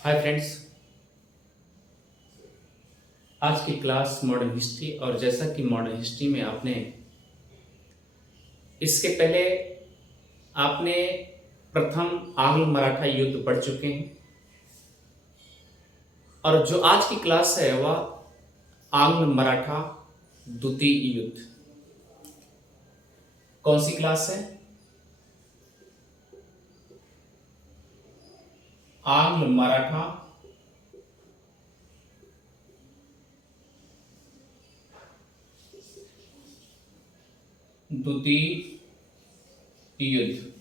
Hi friends. आज की class modern history. और जैसा कि मॉडर्न हिस्ट्री में आपने इसके पहले आपने प्रथम आंग्ल मराठा युद्ध पढ़ चुके हैं, और जो आज की क्लास है वह आंग्ल मराठा द्वितीय युद्ध। कौन सी क्लास है? आंग्ल मराठा द्वितीय युद्ध।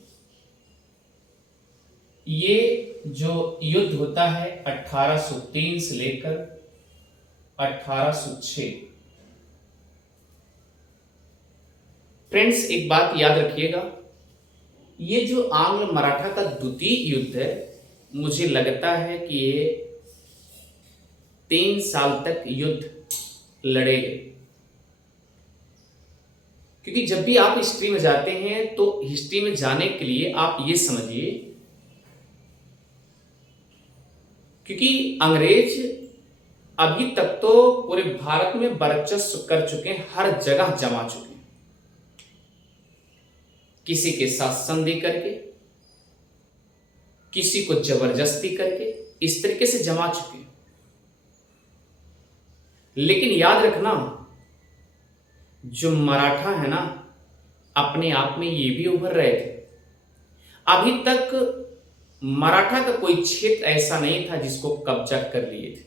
ये जो युद्ध होता है 1803 से लेकर 1806। फ्रेंड्स, एक बात याद रखिएगा, ये जो आंग्ल मराठा का द्वितीय युद्ध है, मुझे लगता है कि ये 3 साल तक युद्ध लड़े गए। क्योंकि जब भी आप हिस्ट्री में जाते हैं तो हिस्ट्री में जाने के लिए आप ये समझिए, क्योंकि अंग्रेज अभी तक तो पूरे भारत में वर्चस्व कर चुके हैं, हर जगह जमा चुके हैं, किसी के साथ संधि करके, किसी को जबरदस्ती करके, इस तरीके से जमा चुके हैं। लेकिन याद रखना, जो मराठा है ना, अपने आप में ये भी उभर रहे थे। अभी तक मराठा का कोई क्षेत्र ऐसा नहीं था जिसको कब्जा कर लिए थे।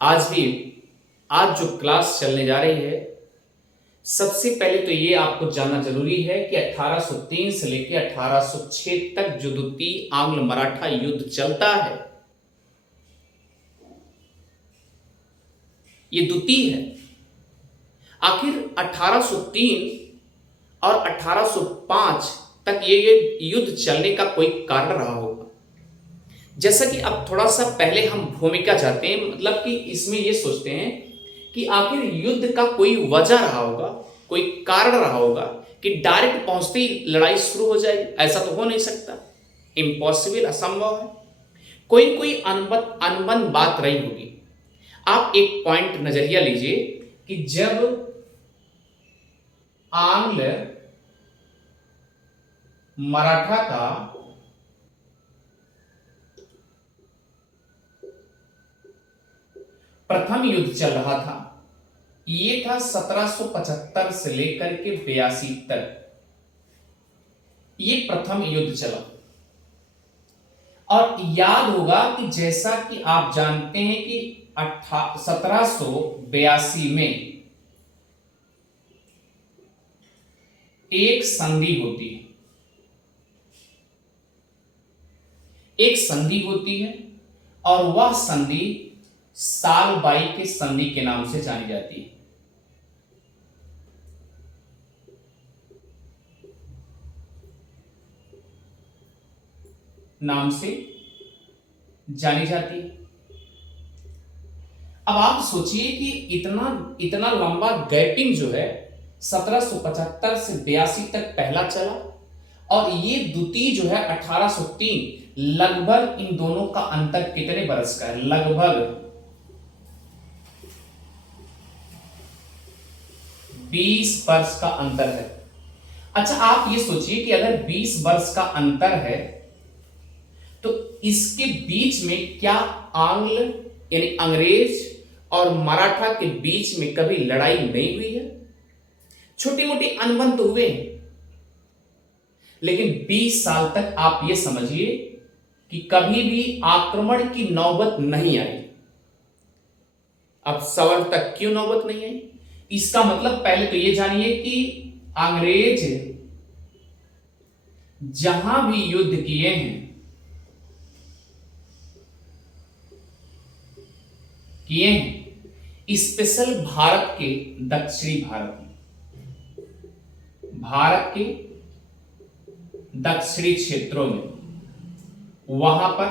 आज जो क्लास चलने जा रही है, सबसे पहले तो ये आपको जानना जरूरी है कि 1803 से लेकर 1806 तक जो द्वितीय आंग्ल मराठा युद्ध चलता है, ये द्वितीय है। आखिर 1803 और 1805 तक ये युद्ध चलने का कोई कारण रहा होगा। जैसा कि अब थोड़ा सा पहले हम भूमिका जाते हैं, मतलब कि इसमें ये सोचते हैं कि आखिर युद्ध का कोई वजह रहा होगा, कोई कारण रहा होगा कि डायरेक्ट पहुंचते ही लड़ाई शुरू हो जाएगी। ऐसा तो हो नहीं सकता, इम्पॉसिबल, असंभव है। कोई अनबन बात रही होगी। आप एक पॉइंट नजरिया लीजिए कि जब आंग्ल मराठा का प्रथम युद्ध चल रहा था, ये था 1775 से लेकर के 82 तक, ये प्रथम युद्ध चला। और याद होगा कि जैसा कि आप जानते हैं कि 1782 में एक संधि होती है, और वह संधि सालबाई के संधि के नाम से जानी जाती है। नाम से जानी जाती है। अब आप सोचिए कि इतना लंबा गैपिंग जो है, 1775 से 82 तक पहला चला, और ये द्वितीय जो है 1803। लगभग इन दोनों का अंतर कितने बरस का है? लगभग 20 वर्ष का अंतर है। अच्छा, आप ये सोचिए कि अगर 20 वर्ष का अंतर है तो इसके बीच में क्या आंग्ल यानी अंग्रेज और मराठा के बीच में कभी लड़ाई नहीं हुई है? छोटी मोटी अनबन तो हुए हैं, लेकिन 20 साल तक आप ये समझिए कि कभी भी आक्रमण की नौबत नहीं आई। अब सवाल तक क्यों नौबत नहीं आई, इसका मतलब पहले तो ये जानिए कि अंग्रेज जहां भी युद्ध किए हैं, स्पेशल भारत के दक्षिणी भारत के दक्षिणी क्षेत्रों में, वहां पर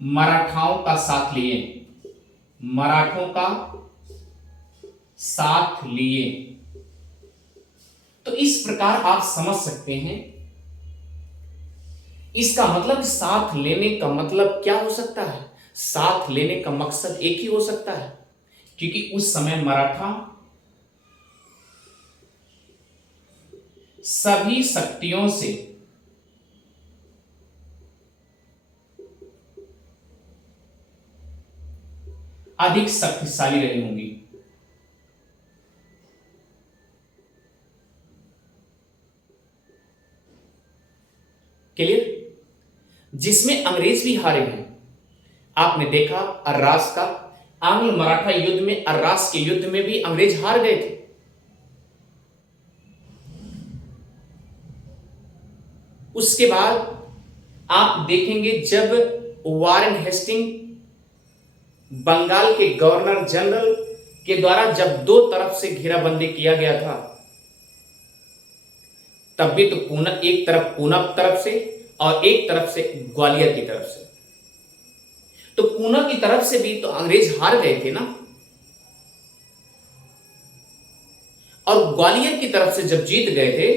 मराठाओं का साथ लिए, मराठों का साथ लिए। तो इस प्रकार आप समझ सकते हैं, इसका मतलब साथ लेने का मतलब क्या हो सकता है? साथ लेने का मकसद एक ही हो सकता है, क्योंकि उस समय मराठा सभी शक्तियों से अधिक शक्तिशाली रही होंगी। क्लियर? जिसमें अंग्रेज भी हारे हैं। आपने देखा अर्रास का आंग्ल मराठा युद्ध में, अर्रास के युद्ध में भी अंग्रेज हार गए थे। उसके बाद आप देखेंगे जब वारेन हेस्टिंग बंगाल के गवर्नर जनरल के द्वारा जब दो तरफ से घेराबंदी किया गया था, तब भी तो पूना, एक तरफ पूना तरफ से और एक तरफ से ग्वालियर की तरफ से, तो पूना की तरफ से भी तो अंग्रेज हार गए थे ना। और ग्वालियर की तरफ से जब जीत गए थे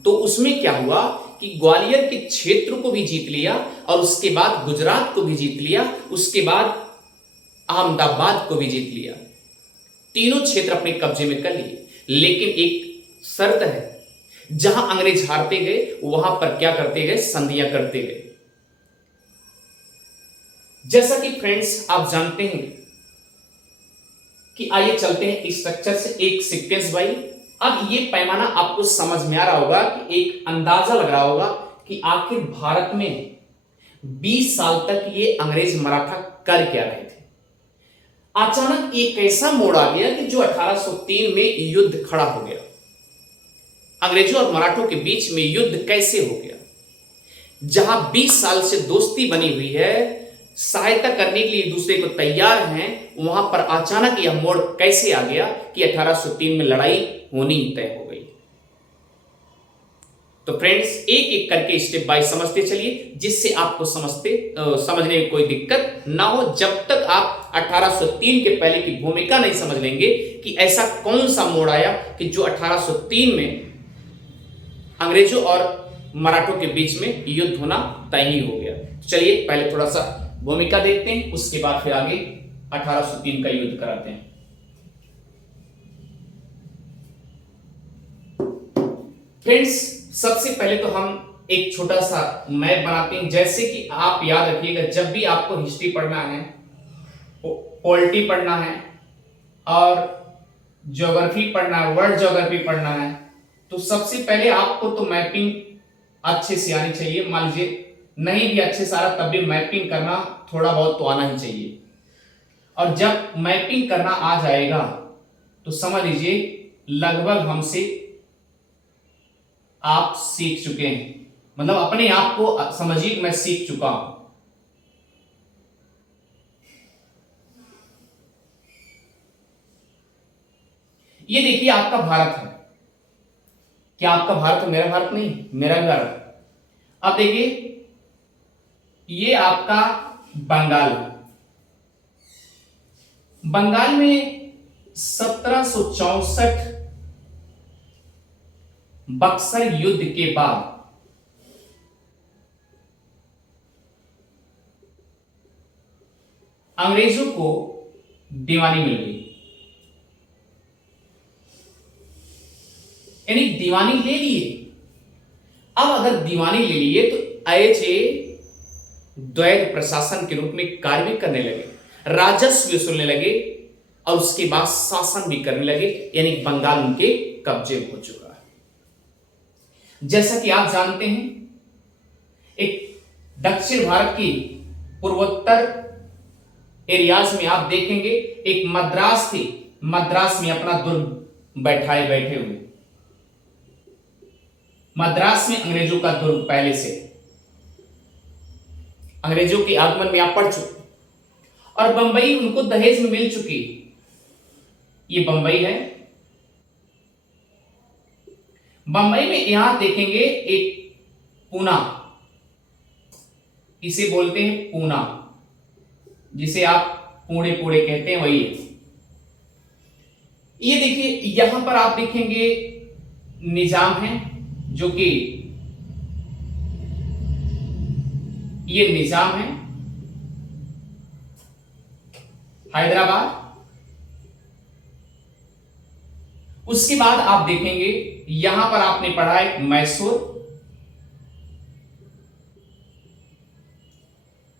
तो उसमें क्या हुआ कि ग्वालियर के क्षेत्र को भी जीत लिया और उसके बाद गुजरात को भी जीत लिया, उसके बाद अहमदाबाद को भी जीत लिया। तीनों क्षेत्र अपने कब्जे में कर लिए। लेकिन एक शर्त है, जहां अंग्रेज हारते गए वहां पर क्या करते गए? संधियां करते गए। जैसा कि फ्रेंड्स आप जानते हैं कि आइए चलते हैं इस स्ट्रक्चर से एक सीक्वेंस वाइज। अब ये पैमाना आपको समझ में आ रहा होगा कि एक अंदाजा लग रहा होगा कि आखिर भारत में 20 साल तक ये अंग्रेज मराठा कर क्या रहे थे। अचानक एक ऐसा मोड़ आ गया कि जो 1803 में युद्ध खड़ा हो गया। अंग्रेजों और मराठों के बीच में युद्ध कैसे हो गया? जहां 20 साल से दोस्ती बनी हुई है, सहायता करने के लिए एक दूसरे को तैयार हैं, वहां पर अचानक यह मोड़ कैसे आ गया कि 1803 में लड़ाई होनी ही तय हो गई। तो फ्रेंड्स एक एक करके स्टेप बाय समझते चलिए, जिससे आपको समझने में कोई दिक्कत ना हो। जब तक आप 1803 के पहले की भूमिका नहीं समझ लेंगे कि ऐसा कौन सा मोड़ आया कि जो 1803 में अंग्रेजों और मराठों के बीच में युद्ध होना तय ही हो गया। चलिए पहले थोड़ा सा भूमिका देखते हैं, उसके बाद फिर आगे 1803 का युद्ध कराते हैं। फ्रेंड्स सबसे पहले तो हम एक छोटा सा मैप बनाते हैं। जैसे कि आप याद रखिएगा, जब भी आपको हिस्ट्री पढ़ना है, पॉलिटी पढ़ना है और ज्योग्राफी पढ़ना है, वर्ल्ड ज्योग्राफी पढ़ना है, तो सबसे पहले आपको तो मैपिंग अच्छे से आनी चाहिए। मान लीजिए नहीं भी अच्छे से आ रहा तब भी मैपिंग करना थोड़ा बहुत तो आना ही चाहिए। और जब मैपिंग करना आ जाएगा तो समझ लीजिए लगभग हमसे आप सीख चुके हैं, मतलब अपने आप को समझिए मैं सीख चुका हूं। ये देखिए आपका भारत है। क्या आपका भारत है? मेरा भारत नहीं, मेरा भी भारत। अब देखिए ये आपका बंगाल है। बंगाल में 1764 बक्सर युद्ध के बाद अंग्रेजों को दीवानी मिल गई, यानी दीवानी ले लिए। अब अगर दीवानी ले लिए तो एज ए द्वैध प्रशासन के रूप में कार्य भी करने लगे, राजस्व वसूलने लगे और उसके बाद शासन भी करने लगे, यानी बंगाल उनके कब्जे में हो चुका है। जैसा कि आप जानते हैं, एक दक्षिण भारत की पूर्वोत्तर एरियाज में आप देखेंगे एक मद्रास थी, मद्रास में अपना दुर्ग बैठे हुए। मद्रास में अंग्रेजों का दुर्ग पहले से, अंग्रेजों के आगमन में आप पढ़ चुके। और बंबई उनको दहेज में मिल चुकी, ये बंबई है। बंबई में यहां देखेंगे एक पूना, इसे बोलते हैं पूना, जिसे आप पूणे पूणे कहते हैं, वही है। ये देखिए यहां पर आप देखेंगे निजाम है, जो कि ये निजाम है हैदराबाद। उसके बाद आप देखेंगे यहां पर आपने पढ़ा है मैसूर।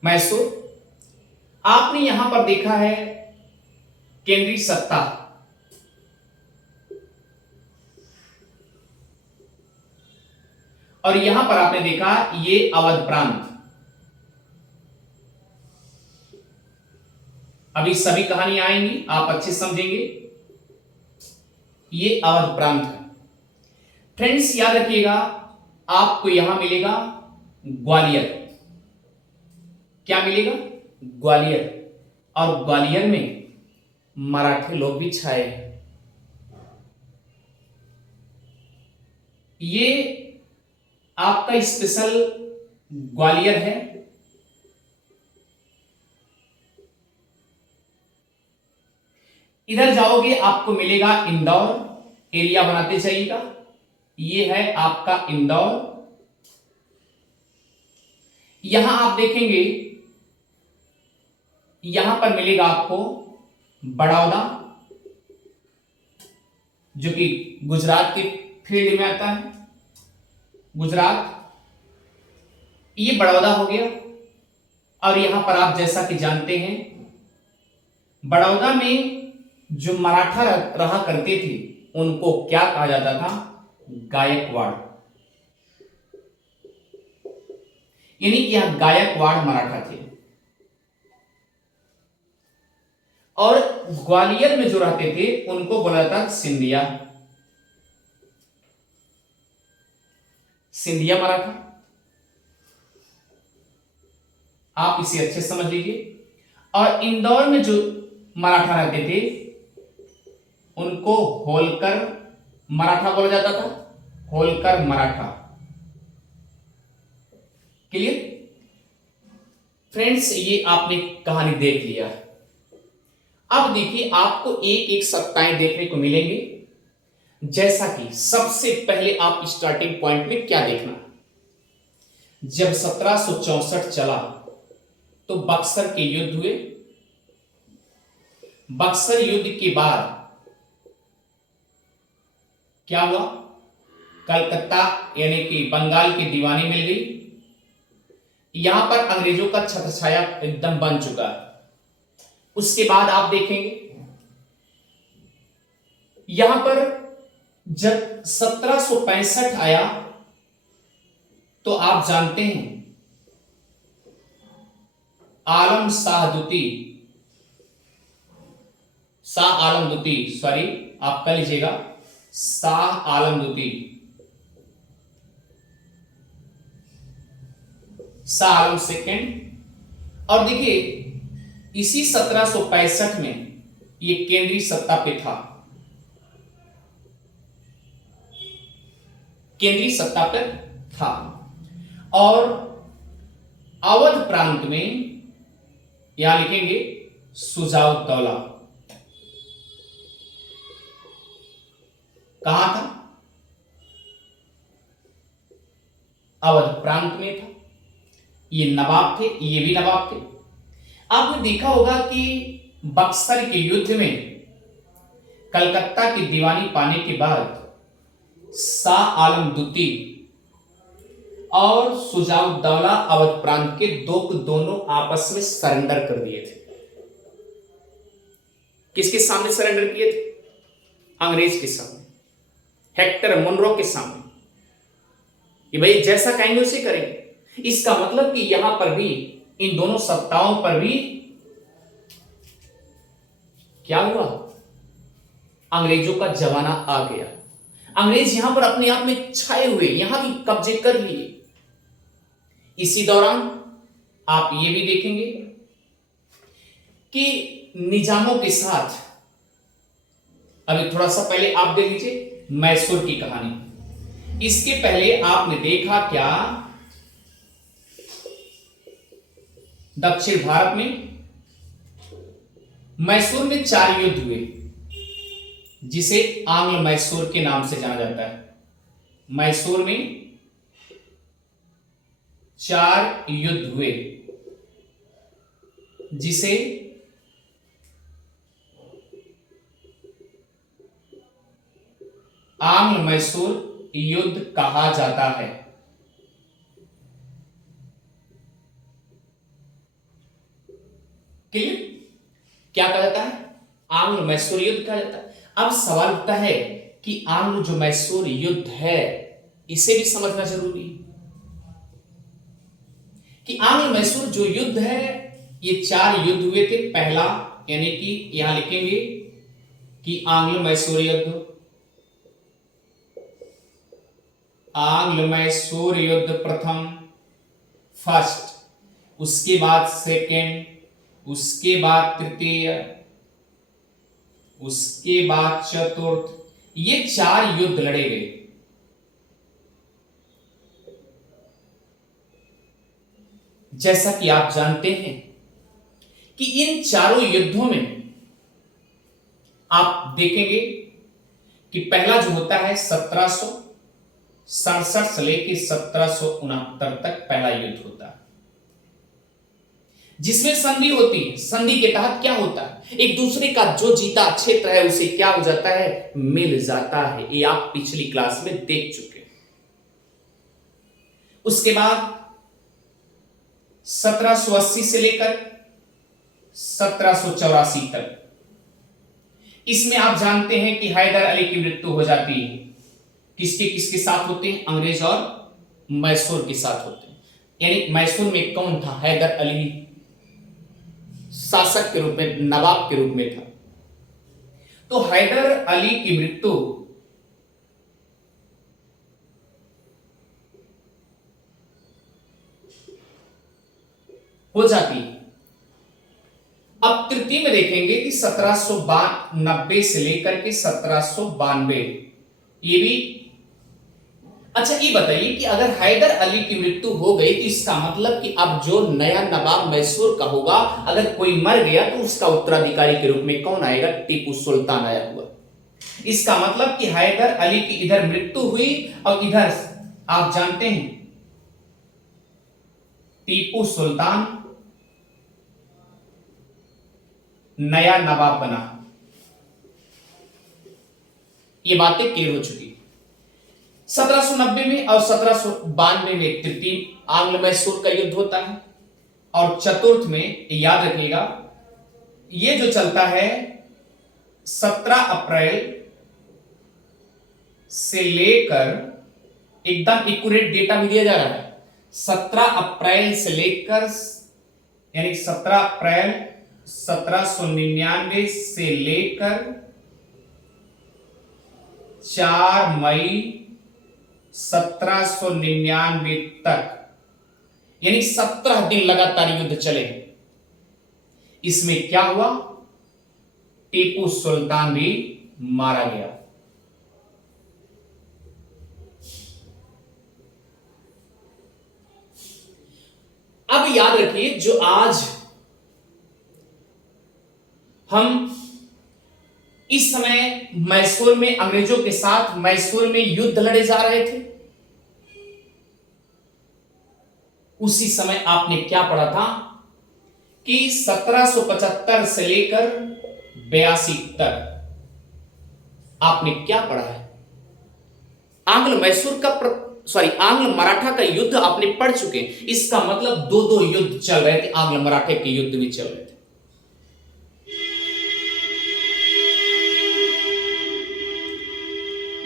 मैसूर आपने यहां पर देखा है केंद्रीय सत्ता। और यहां पर आपने देखा ये अवध प्रांत। अभी सभी कहानियां आएंगी, आप अच्छे समझेंगे। ये अवध प्रांत है। फ्रेंड्स याद रखिएगा, आपको यहां मिलेगा ग्वालियर। क्या मिलेगा? ग्वालियर। और ग्वालियर में मराठी लोग भी छाए हैं। ये आपका स्पेशल ग्वालियर है। इधर जाओगे आपको मिलेगा इंदौर। एरिया बनाते जाइएगा। ये है आपका इंदौर। यहां आप देखेंगे, यहां पर मिलेगा आपको बड़ौदा, जो कि गुजरात के फील्ड में आता है। गुजरात, ये बड़ौदा हो गया। और यहां पर आप जैसा कि जानते हैं, बड़ौदा में जो मराठा रहा करते थे उनको क्या कहा जाता था? गायकवाड़। यानी कि यह गायकवाड़ मराठा थे। और ग्वालियर में जो रहते थे उनको बोला जाता सिंधिया। सिंधिया मराठा। आप इसे अच्छे समझ लीजिए। और इंदौर में जो मराठा रहते थे उनको होलकर मराठा बोला जाता था। होलकर मराठा। क्लियर? फ्रेंड्स, ये आपने कहानी देख लिया। अब देखिए, आपको एक एक सत्ताएं देखने को मिलेंगे। जैसा कि सबसे पहले आप स्टार्टिंग पॉइंट में क्या देखना, जब 1764 चला तो बक्सर के युद्ध हुए। बक्सर युद्ध के बाद क्या हुआ? कलकत्ता यानी कि बंगाल की दीवानी मिल गई। यहां पर अंग्रेजों का छत्रछाया एकदम बन चुका है। उसके बाद आप देखेंगे यहां पर जब 1765 आया तो आप जानते हैं आलम शाह द्वितीय, शाह आलम द्वितीय, सॉरी आप कर लीजिएगा, शाह आलम द्वितीय, शाह आलम सेकेंड। और देखिए इसी 1765 में ये केंद्रीय सत्ता पे था। केंद्रीय सत्ता पर था। और अवध प्रांत में यहां लिखेंगे सुजाउद्दौला। कहां था? अवध प्रांत में था। ये नवाब थे, ये भी नवाब थे। आपने देखा होगा कि बक्सर के युद्ध में कलकत्ता की दीवानी पाने के बाद शाह आलम द्वितीय और सुजाउद्दौला अवध प्रांत के दोनों आपस में सरेंडर कर दिए थे। किसके सामने सरेंडर किए थे? अंग्रेज के सामने, हेक्टर मुनरो के सामने। कि भाई जैसा कहेंगे उसे करेंगे। इसका मतलब कि यहां पर भी इन दोनों सत्ताओं पर भी क्या हुआ? अंग्रेजों का जमाना आ गया। अंग्रेज यहां पर अपने आप में छाए हुए, यहां भी कब्जे कर लिए। इसी दौरान आप ये भी देखेंगे कि निजामों के साथ, अभी थोड़ा सा पहले आप देख लीजिए मैसूर की कहानी। इसके पहले आपने देखा क्या? दक्षिण भारत में मैसूर में 4 युद्ध हुए, जिसे आंग्ल मैसूर के नाम से जाना जाता है। मैसूर में 4 युद्ध हुए, जिसे आंग्ल मैसूर युद्ध कहा जाता है। क्लियर? क्या कहा जाता है? आंग्ल मैसूर युद्ध कहा जाता है। अब सवाल उठता है कि आंग्ल जो मैसूर युद्ध है, इसे भी समझना जरूरी है कि आंग्ल मैसूर जो युद्ध है, ये 4 युद्ध हुए थे। पहला, यानी कि यहां लिखेंगे कि आंग्ल मैसूर युद्ध, आंग्ल मैसूर युद्ध प्रथम, फर्स्ट, उसके बाद सेकेंड, उसके बाद तृतीय, उसके बाद चतुर्थ। ये 4 युद्ध लड़े गए। जैसा कि आप जानते हैं कि इन चारों युद्धों में आप देखेंगे कि पहला जो होता है 1767 से लेकर 1769 तक पहला युद्ध होता है, जिसमें संधि होती है। संधि के तहत क्या होता है? एक दूसरे का जो जीता क्षेत्र है उसे क्या हो जाता है? मिल जाता है। ये आप पिछली क्लास में देख चुके हैं। उसके बाद 1780 से लेकर 1784 तक, इसमें आप जानते हैं कि हैदर अली की मृत्यु हो जाती है। किसके किसके साथ होते हैं? अंग्रेज और मैसूर के साथ होते हैं। यानी मैसूर में कौन था? हैदर अली शासक के रूप में, नवाब के रूप में था। तो हैदर अली की मृत्यु हो जाती है। अब तृतीय में देखेंगे कि 1792 से लेकर के 1792, ये भी। अच्छा, ये बताइए कि अगर हैदर अली की मृत्यु हो गई तो इसका मतलब कि अब जो नया नवाब मैसूर का होगा, अगर कोई मर गया तो उसका उत्तराधिकारी के रूप में कौन आएगा? टीपू सुल्तान आया हुआ। इसका मतलब कि हैदर अली की इधर मृत्यु हुई और इधर आप जानते हैं टीपू सुल्तान नया नवाब बना। ये बातें क्लियर हो चुकी। 1790 में और 1792 में तृतीय आंग्ल मैसूर का युद्ध होता है। और चतुर्थ में याद रखिएगा, ये जो चलता है 17 अप्रैल से लेकर, एकदम एक्यूरेट डेटा भी दिया जा रहा है, 17 अप्रैल से लेकर, यानी 17 अप्रैल 1799 से लेकर 4 मई 1799 तक, यानी 17 दिन लगातार युद्ध चले। इसमें क्या हुआ? टीपू सुल्तान भी मारा गया। अब याद रखिए, जो आज हम इस समय मैसूर में अंग्रेजों के साथ मैसूर में युद्ध लड़े जा रहे थे, उसी समय आपने क्या पढ़ा था कि 1775 से लेकर 82 तक आपने क्या पढ़ा है? आंग्ल मैसूर का आंग्ल मराठा का युद्ध आपने पढ़ चुके हैं। इसका मतलब 2 युद्ध चल रहे थे, आंग्ल मराठे के युद्ध भी चल रहे थे।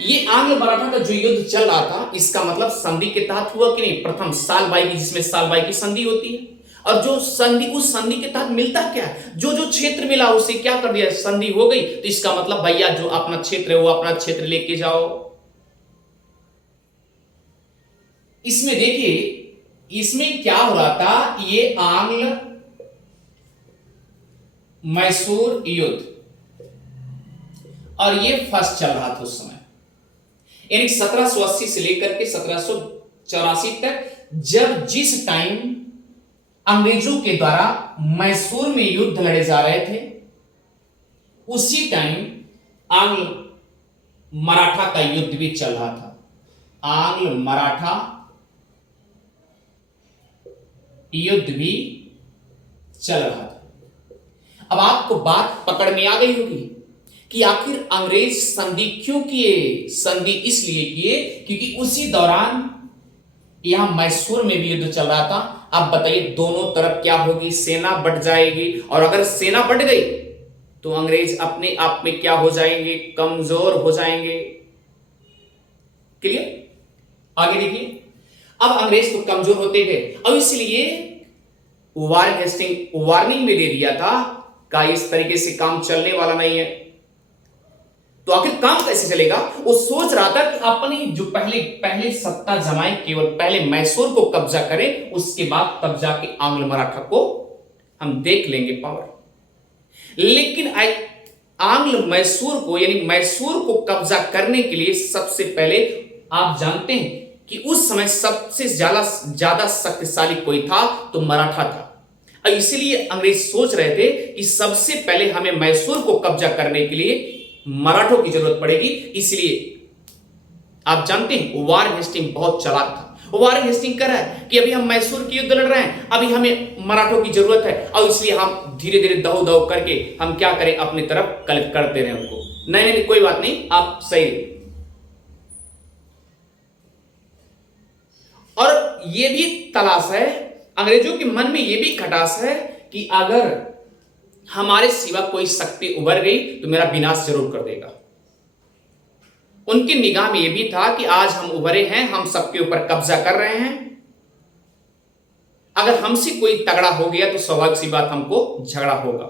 ये आंग्ल मराठा का जो युद्ध चल रहा था, इसका मतलब संधि के तहत हुआ कि नहीं? प्रथम सालबाई की, जिसमें सालबाई की संधि होती है। और जो संधि, उस संधि के तहत मिलता क्या है? जो जो क्षेत्र मिला उसे क्या कर दिया? संधि हो गई। तो इसका मतलब भैया जो अपना क्षेत्र है वो अपना क्षेत्र लेके जाओ। इसमें देखिए, इसमें क्या हो रहा था? ये आंग्ल मैसूर युद्ध, और ये फर्स्ट चल रहा था उस समय, यानी 1780 से लेकर के 1784 तक, जब जिस टाइम अंग्रेजों के द्वारा मैसूर में युद्ध लड़े जा रहे थे, उसी टाइम आंग्ल मराठा का युद्ध भी चल रहा था। आंग्ल मराठा युद्ध भी चल रहा था। अब आपको बात पकड़ में आ गई होगी कि आखिर अंग्रेज संधि क्यों किए। संधि इसलिए किए क्योंकि उसी दौरान यहां मैसूर में भी युद्ध चल रहा था। अब बताइए दोनों तरफ क्या होगी, सेना बढ़ जाएगी, और अगर सेना बढ़ गई तो अंग्रेज अपने आप में क्या हो जाएंगे, कमजोर हो जाएंगे। क्लियर? आगे देखिए, अब अंग्रेज तो कमजोर होते गए और इसलिए वारेन हेस्टिंग वार्निंग में दे दिया था का इस तरीके से काम चलने वाला नहीं है। तो आखिर काम कैसे चलेगा? वो सोच रहा था कि अपनी जो पहले पहले सत्ता जमाए, केवल पहले मैसूर को कब्जा करें, उसके बाद तब जाके आंग्ल मराठा को हम देख लेंगे पावर। लेकिन आंग्ल मैसूर को यानी मैसूर को कब्जा करने के लिए सबसे पहले आप जानते हैं कि उस समय सबसे ज्यादा शक्तिशाली कोई था तो मराठा था। और इसीलिए अंग्रेज सोच रहे थे कि सबसे पहले हमें मैसूर को कब्जा करने के लिए मराठों की जरूरत पड़ेगी। इसलिए आप जानते हैं वारेन हेस्टिंग बहुत चालाक था। वारेन हेस्टिंग कह रहा है कि अभी हम मैसूर की युद्ध लड़ रहे हैं, अभी हमें मराठों की जरूरत है, और इसलिए हम धीरे धीरे दहो दहो करके हम क्या करें, अपनी तरफ कलेक्ट करते रहे उनको। नहीं नहीं कोई बात नहीं, आप सही। और यह भी तलाश है, अंग्रेजों के मन में यह भी खटास है कि अगर हमारे सिवा कोई शक्ति उभर गई तो मेरा विनाश जरूर कर देगा। उनकी निगाह में यह भी था कि आज हम उभरे हैं, हम सबके ऊपर कब्जा कर रहे हैं, अगर हमसे कोई तगड़ा हो गया तो स्वाभाविक सी बात हमको झगड़ा होगा।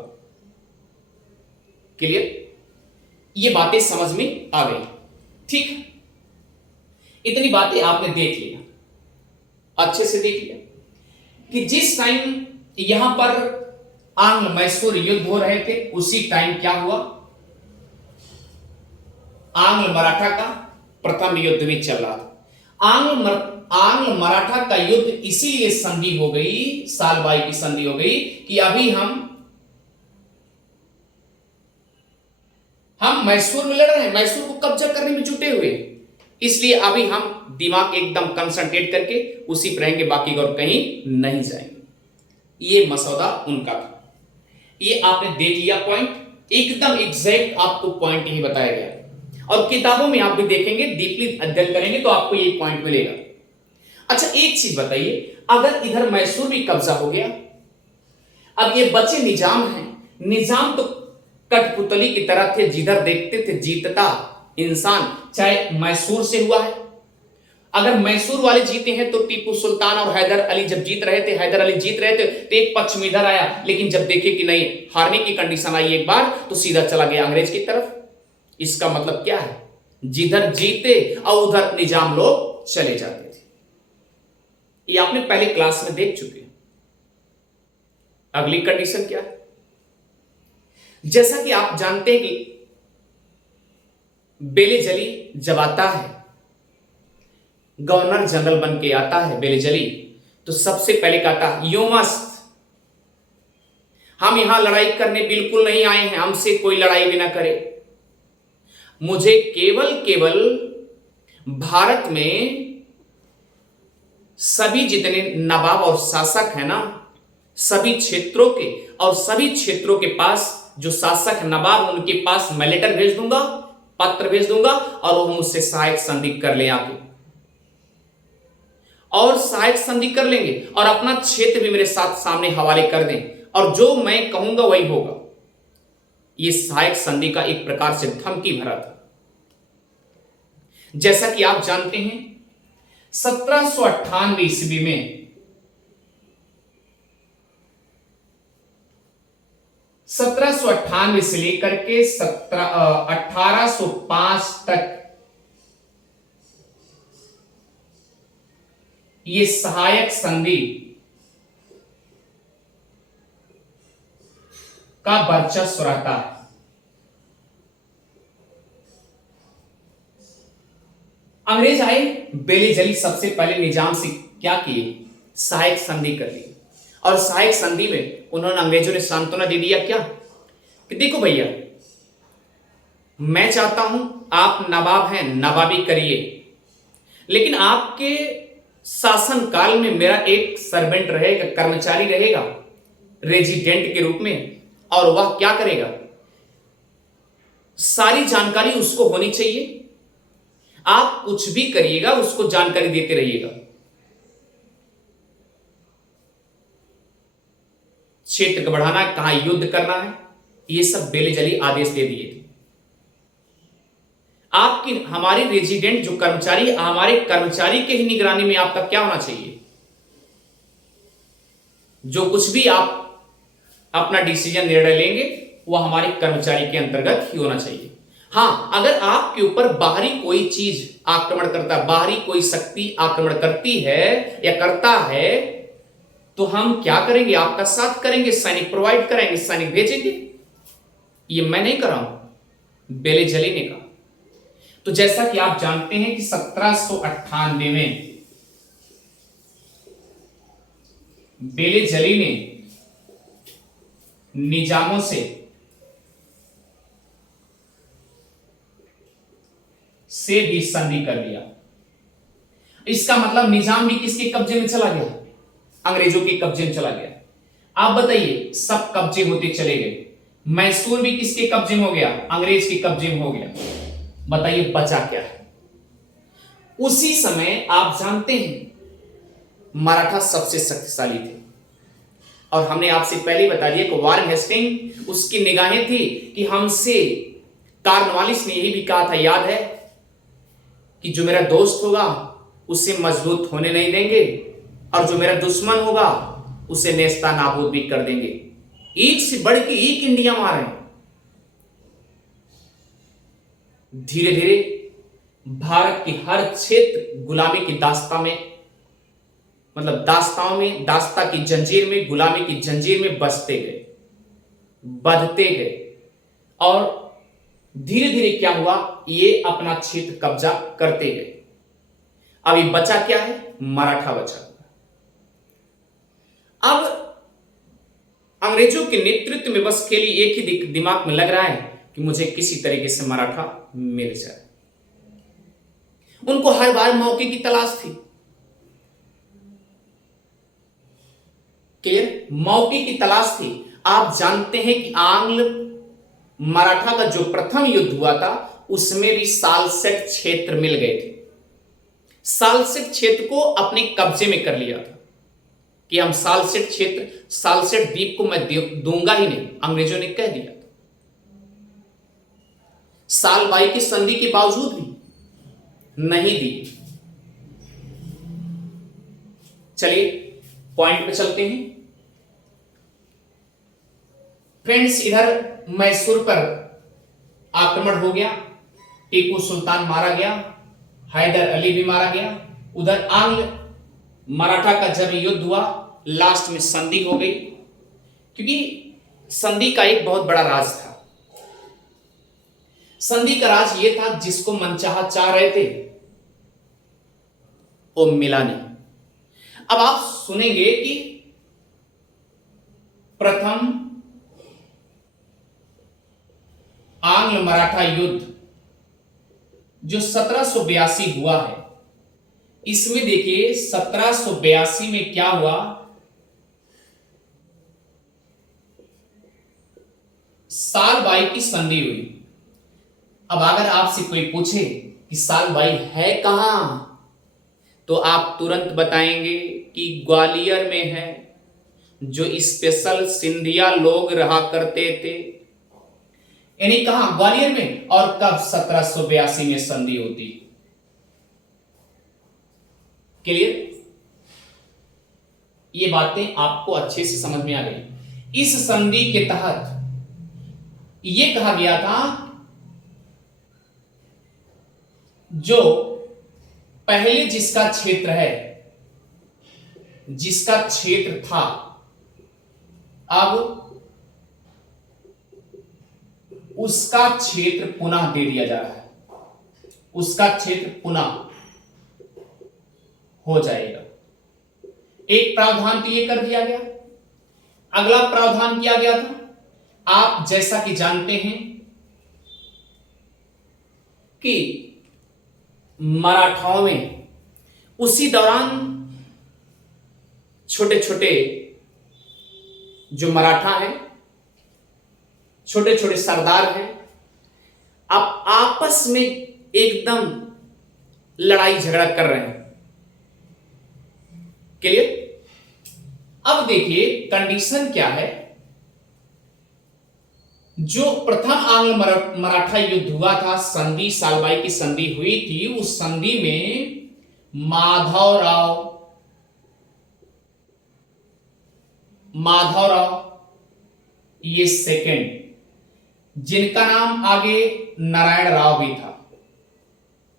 क्लियर? ये बातें समझ में आ गई? ठीक है, इतनी बातें आपने देख लिया, अच्छे से देख लिया कि जिस टाइम यहां पर आंग्ल मैसूर युद्ध हो रहे थे उसी टाइम क्या हुआ, आंग्ल मराठा का प्रथम युद्ध भी चल रहा था। आंग्ल मराठा का युद्ध इसीलिए संधि हो गई, सालबाई की संधि हो गई कि अभी हम मैसूर में लड़ रहे हैं, मैसूर को कब्जा करने में जुटे हुए, इसलिए अभी हम दिमाग एकदम कंसंट्रेट करके उसी पर रहेंगे, बाकी और कहीं नहीं जाएंगे। ये मसौदा उनका था। ये आपने देख लिया पॉइंट, एकदम एग्जैक्ट आपको पॉइंट यही बताया गया, और किताबों में आप भी देखेंगे, डीपली अध्ययन करेंगे तो आपको ये पॉइंट मिलेगा। अच्छा एक चीज बताइए, अगर इधर मैसूर भी कब्जा हो गया, अब ये बचे निजाम हैं, निजाम तो कठपुतली की तरह थे, जिधर देखते थे जीतता इंसान, चाहे मैसूर से हुआ है। अगर मैसूर वाले जीते हैं तो टीपू सुल्तान और हैदर अली जब जीत रहे थे, हैदर अली जीत रहे थे तो एक पक्ष में इधर आया, लेकिन जब देखे कि नहीं हारने की कंडीशन आई एक बार, तो सीधा चला गया अंग्रेज की तरफ। इसका मतलब क्या है, जिधर जीते और उधर निजाम लोग चले जाते थे। ये आपने पहले क्लास में देख चुके हैं। अगली कंडीशन क्या है, जैसा कि आप जानते हैं कि बेलेजली जब आता है, गवर्नर जनरल बन के आता है बेलेजली, तो सबसे पहले कहता है यू मस्ट, हम यहां लड़ाई करने बिल्कुल नहीं आए हैं, हमसे कोई लड़ाई भी ना करे, मुझे केवल भारत में सभी जितने नवाब और शासक हैं ना, सभी क्षेत्रों के, और सभी क्षेत्रों के पास जो शासक नवाब, उनके पास मैं लेटर भेज दूंगा, पत्र भेज दूंगा, और वो मुझसे सहायक संधि कर ले आके, और सहायक संधि कर लेंगे और अपना क्षेत्र भी मेरे साथ सामने हवाले कर दें, और जो मैं कहूंगा वही होगा। यह सहायक संधि का एक प्रकार से धमकी भरा था। जैसा कि आप जानते हैं 1798 ईस्वी में 1798 से लेकर के 1805 तक ये सहायक संधि का वर्चस्व रहता है। अंग्रेज आए, बेलेजली सबसे पहले निजाम से क्या किए, सहायक संधि कर ली, और सहायक संधि में उन्होंने अंग्रेजों ने सांत्वना दे दिया क्या कि देखो भैया, मैं चाहता हूं आप नवाब हैं, नवाबी करिए, लेकिन आपके शासन काल में मेरा एक सर्वेंट रहेगा, कर्मचारी रहेगा रेजिडेंट के रूप में, और वह क्या करेगा, सारी जानकारी उसको होनी चाहिए। आप कुछ भी करिएगा उसको जानकारी देते रहिएगा। क्षेत्र को बढ़ाना है, कहां युद्ध करना है, ये सब बेलेजली आदेश दे दिए थे। आपकी हमारे रेजिडेंट जो कर्मचारी, हमारे कर्मचारी के ही निगरानी में आपका क्या होना चाहिए, जो कुछ भी आप अपना डिसीजन निर्णय लेंगे वह हमारे कर्मचारी के अंतर्गत ही होना चाहिए। हां, अगर आपके ऊपर बाहरी कोई चीज आक्रमण करता, बाहरी कोई शक्ति आक्रमण करती है या करता है, तो हम क्या करेंगे, आपका साथ करेंगे, सैनिक प्रोवाइड कराएंगे, सैनिक भेजेंगे। ये मैं नहीं कर रहा हूं, बेलेजली ने कहा। तो जैसा कि आप जानते हैं कि 1798 में बेलेजली ने निजामों से भी संधि कर लिया। इसका मतलब निजाम भी किसके कब्जे में चला गया, अंग्रेजों के कब्जे में चला गया। आप बताइए, सब कब्जे होते चले गए, मैसूर भी किसके कब्जे में हो गया, अंग्रेज के कब्जे में हो गया। बताइए बचा क्या है। उसी समय आप जानते हैं मराठा सबसे शक्तिशाली थे, और हमने आपसे पहले बता दिया कि वारेन हेस्टिंग उसकी निगाहें थी कि हमसे, कॉर्नवालिस ने यही भी कहा था, याद है, कि जो मेरा दोस्त होगा उसे मजबूत होने नहीं देंगे, और जो मेरा दुश्मन होगा उसे नेस्ता नाबूद भी कर देंगे। एक से बढ़ के एक इंडिया मारे। धीरे धीरे भारत की हर क्षेत्र गुलामी की दास्ता में, मतलब दास्ताओं में, दास्ता की जंजीर में, गुलामी की जंजीर में बसते गए, बंधते गए, और धीरे धीरे क्या हुआ, ये अपना क्षेत्र कब्जा करते गए। अभी बचा क्या है, मराठा बचा। अब अंग्रेजों के नेतृत्व में बस के लिए एक ही दिमाग में लग रहा है कि मुझे किसी तरीके से मराठा मिल जाए। उनको हर बार मौके की तलाश थी। क्लियर, मौके की तलाश थी। आप जानते हैं कि आंग्ल मराठा का जो प्रथम युद्ध हुआ था उसमें भी सालसेट क्षेत्र मिल गए थे। सालसेट क्षेत्र को अपने कब्जे में कर लिया था कि हम सालसेट क्षेत्र, सालसेट द्वीप को मैं दूंगा ही नहीं, अंग्रेजों ने कह दिया था। साल बाई की संधि के बावजूद भी नहीं दी। चलिए पॉइंट पे चलते हैं फ्रेंड्स। इधर मैसूर पर आक्रमण हो गया, टीपू सुल्तान मारा गया, हैदर अली भी मारा गया। उधर आंग्ल मराठा का जब युद्ध हुआ, लास्ट में संधि हो गई, क्योंकि संधि का एक बहुत बड़ा राज था। संधि का राज यह था, जिसको मनचाहा चाह रहे थे वो मिला नहीं। अब आप सुनेंगे कि प्रथम आंग्ल मराठा युद्ध जो 1782 हुआ है, इसमें देखिए 1782 में क्या हुआ, साल बाई की संधि हुई। अब अगर आपसे कोई पूछे कि साल बाई है कहां, तो आप तुरंत बताएंगे कि ग्वालियर में है, जो स्पेशल सिंधिया लोग रहा करते थे। यानी कहां, ग्वालियर में। और कब, 1782 में संधि होती। क्लियर, ये बातें आपको अच्छे से समझ में आ गई। इस संधि के तहत यह कहा गया था, जो पहले जिसका क्षेत्र है, जिसका क्षेत्र था, अब उसका क्षेत्र पुनः दे दिया जा रहा है, उसका क्षेत्र पुनः हो जाएगा। एक प्रावधान तो यह कर दिया गया। अगला प्रावधान किया गया था, आप जैसा कि जानते हैं कि मराठाओं में उसी दौरान छोटे छोटे जो मराठा हैं, छोटे छोटे सरदार हैं, अब आपस में एकदम लड़ाई झगड़ा कर रहे हैं। क्लियर? अब देखिए कंडीशन क्या है। जो प्रथम आंग्ल मराठा युद्ध हुआ था, संधि सालबाई की संधि हुई थी, उस संधि में माधवराव ये सेकंड, जिनका नाम आगे नारायण राव भी था,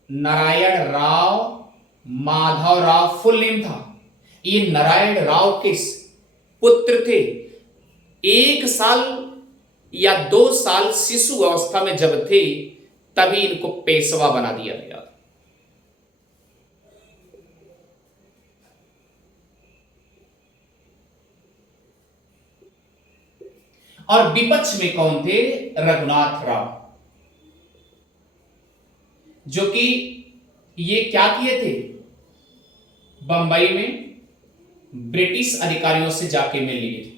नारायण राव माधवराव फुल नेम था। ये नारायण राव के पुत्र थे। 1 साल या 2 साल शिशु अवस्था में जब थे तभी इनको पेशवा बना दिया गया। और विपक्ष में कौन थे? रघुनाथ राव, जो कि ये क्या किए थे, बंबई में ब्रिटिश अधिकारियों से जाके मिल लिए थे।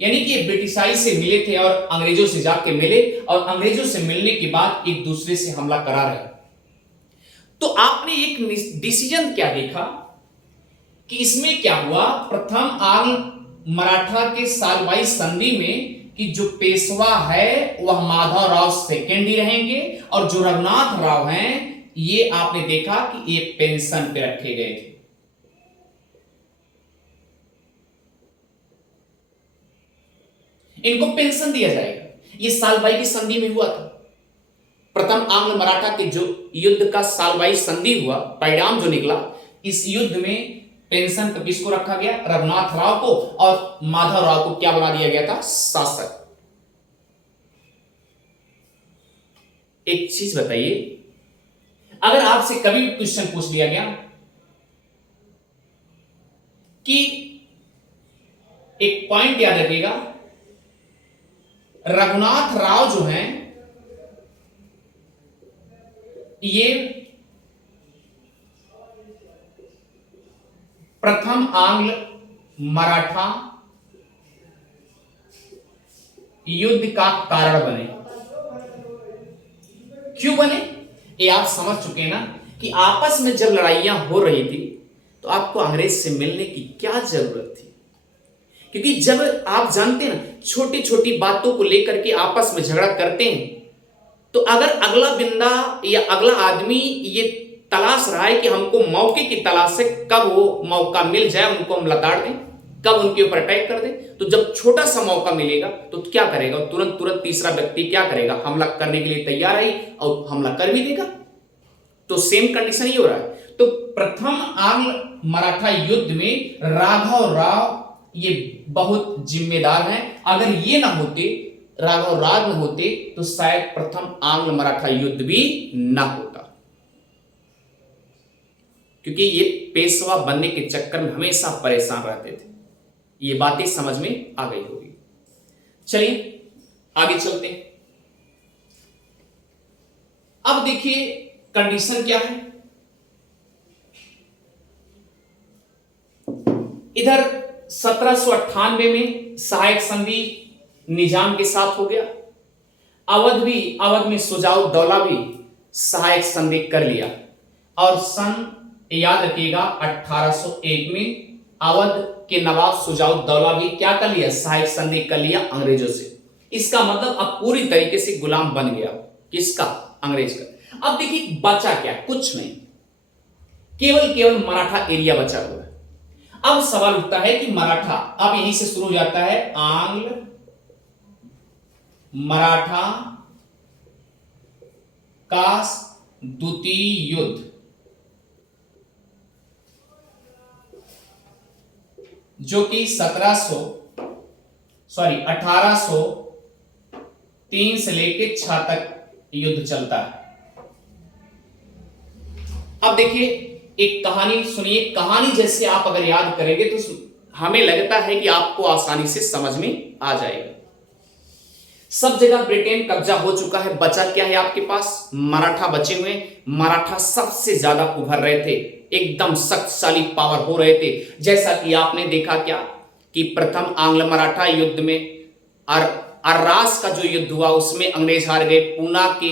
यानी कि ब्रिटिशाई से मिले थे और अंग्रेजों से जाके मिले, और अंग्रेजों से मिलने के बाद एक दूसरे से हमला करा रहे। तो आपने एक डिसीजन क्या देखा कि इसमें क्या हुआ, प्रथम आंग्ल मराठा के सालबाई संधि में कि जो पेशवा है वह माधवराव सेकेंड ही रहेंगे, और जो रघुनाथ राव हैं ये आपने देखा कि ये पेंशन पे रखे गए थे। इनको पेंशन दिया जाएगा। ये सालबाई की संधि में हुआ था। प्रथम आंग्ल मराठा के जो युद्ध का सालबाई संधि हुआ, परिणाम जो निकला, इस युद्ध में पेंशन पर किसको रखा गया? रघुनाथ राव को, और माधव राव को क्या बना दिया गया था? शासक। एक चीज बताइए, अगर आपसे कभी भी क्वेश्चन पूछ लिया गया कि एक पॉइंट याद रखिएगा, रघुनाथ राव जो हैं ये प्रथम आंग्ल मराठा युद्ध का कारण बने। क्यों बने ये आप समझ चुके हैं ना, कि आपस में जब लड़ाइयां हो रही थी तो आपको अंग्रेज से मिलने की क्या जरूरत थी? क्योंकि जब आप जानते हैं ना, छोटी छोटी बातों को लेकर के आपस में झगड़ा करते हैं, तो अगर अगला बिंदा या अगला आदमी ये तलाश रहा है कि हमको मौके की तलाश है, कब वो मौका मिल जाए उनको हम लताड़ दें, कब उनके ऊपर अटैक कर दें, तो जब छोटा सा मौका मिलेगा तो क्या करेगा? तुरंत तीसरा व्यक्ति क्या करेगा? हमला करने के लिए तैयार है और हमला कर भी देगा। तो सेम कंडीशन ये हो रहा है। तो प्रथम आंग्ल मराठा युद्ध में राघव राव ये बहुत जिम्मेदार हैं। अगर ये ना होते, राघव राव न होते, तो शायद प्रथम आंग्ल मराठा युद्ध भी ना होता, क्योंकि ये पेशवा बनने के चक्कर में हमेशा परेशान रहते थे। ये बातें समझ में आ गई होगी। चलिए आगे चलते हैं। अब देखिए कंडीशन क्या है। इधर 1798 में सहायक संधि निजाम के साथ हो गया। अवध में सुजाउद्दौला भी सहायक संधि कर लिया, और सन याद रखिएगा 1801 में अवध के नवाब सुजाउद्दौला भी क्या कर लिया? सहायक संधि कर लिया अंग्रेजों से। इसका मतलब अब पूरी तरीके से गुलाम बन गया। किसका? अंग्रेज का। अब देखिए बचा क्या? कुछ नहीं, केवल मराठा एरिया बचा हुआ है। अब सवाल उठता है कि मराठा, अब यहीं से शुरू हो जाता है आंग्ल मराठा का द्वितीय युद्ध, जो कि 1803 से लेके 6 तक युद्ध चलता है। अब देखिए एक कहानी सुनिए। कहानी जैसे आप अगर याद करेंगे तो हमें लगता है कि आपको आसानी से समझ में आ जाएगा। सब जगह ब्रिटेन कब्जा हो चुका है, बचा क्या है आपके पास? मराठा बचे हुए। मराठा सबसे ज्यादा उभर रहे थे, एकदम शक्तिशाली पावर हो रहे थे। जैसा कि आपने देखा क्या कि प्रथम आंग्ल मराठा युद्ध में अर्रास का जो युद्ध हुआ उसमें अंग्रेज हार गए, पूना के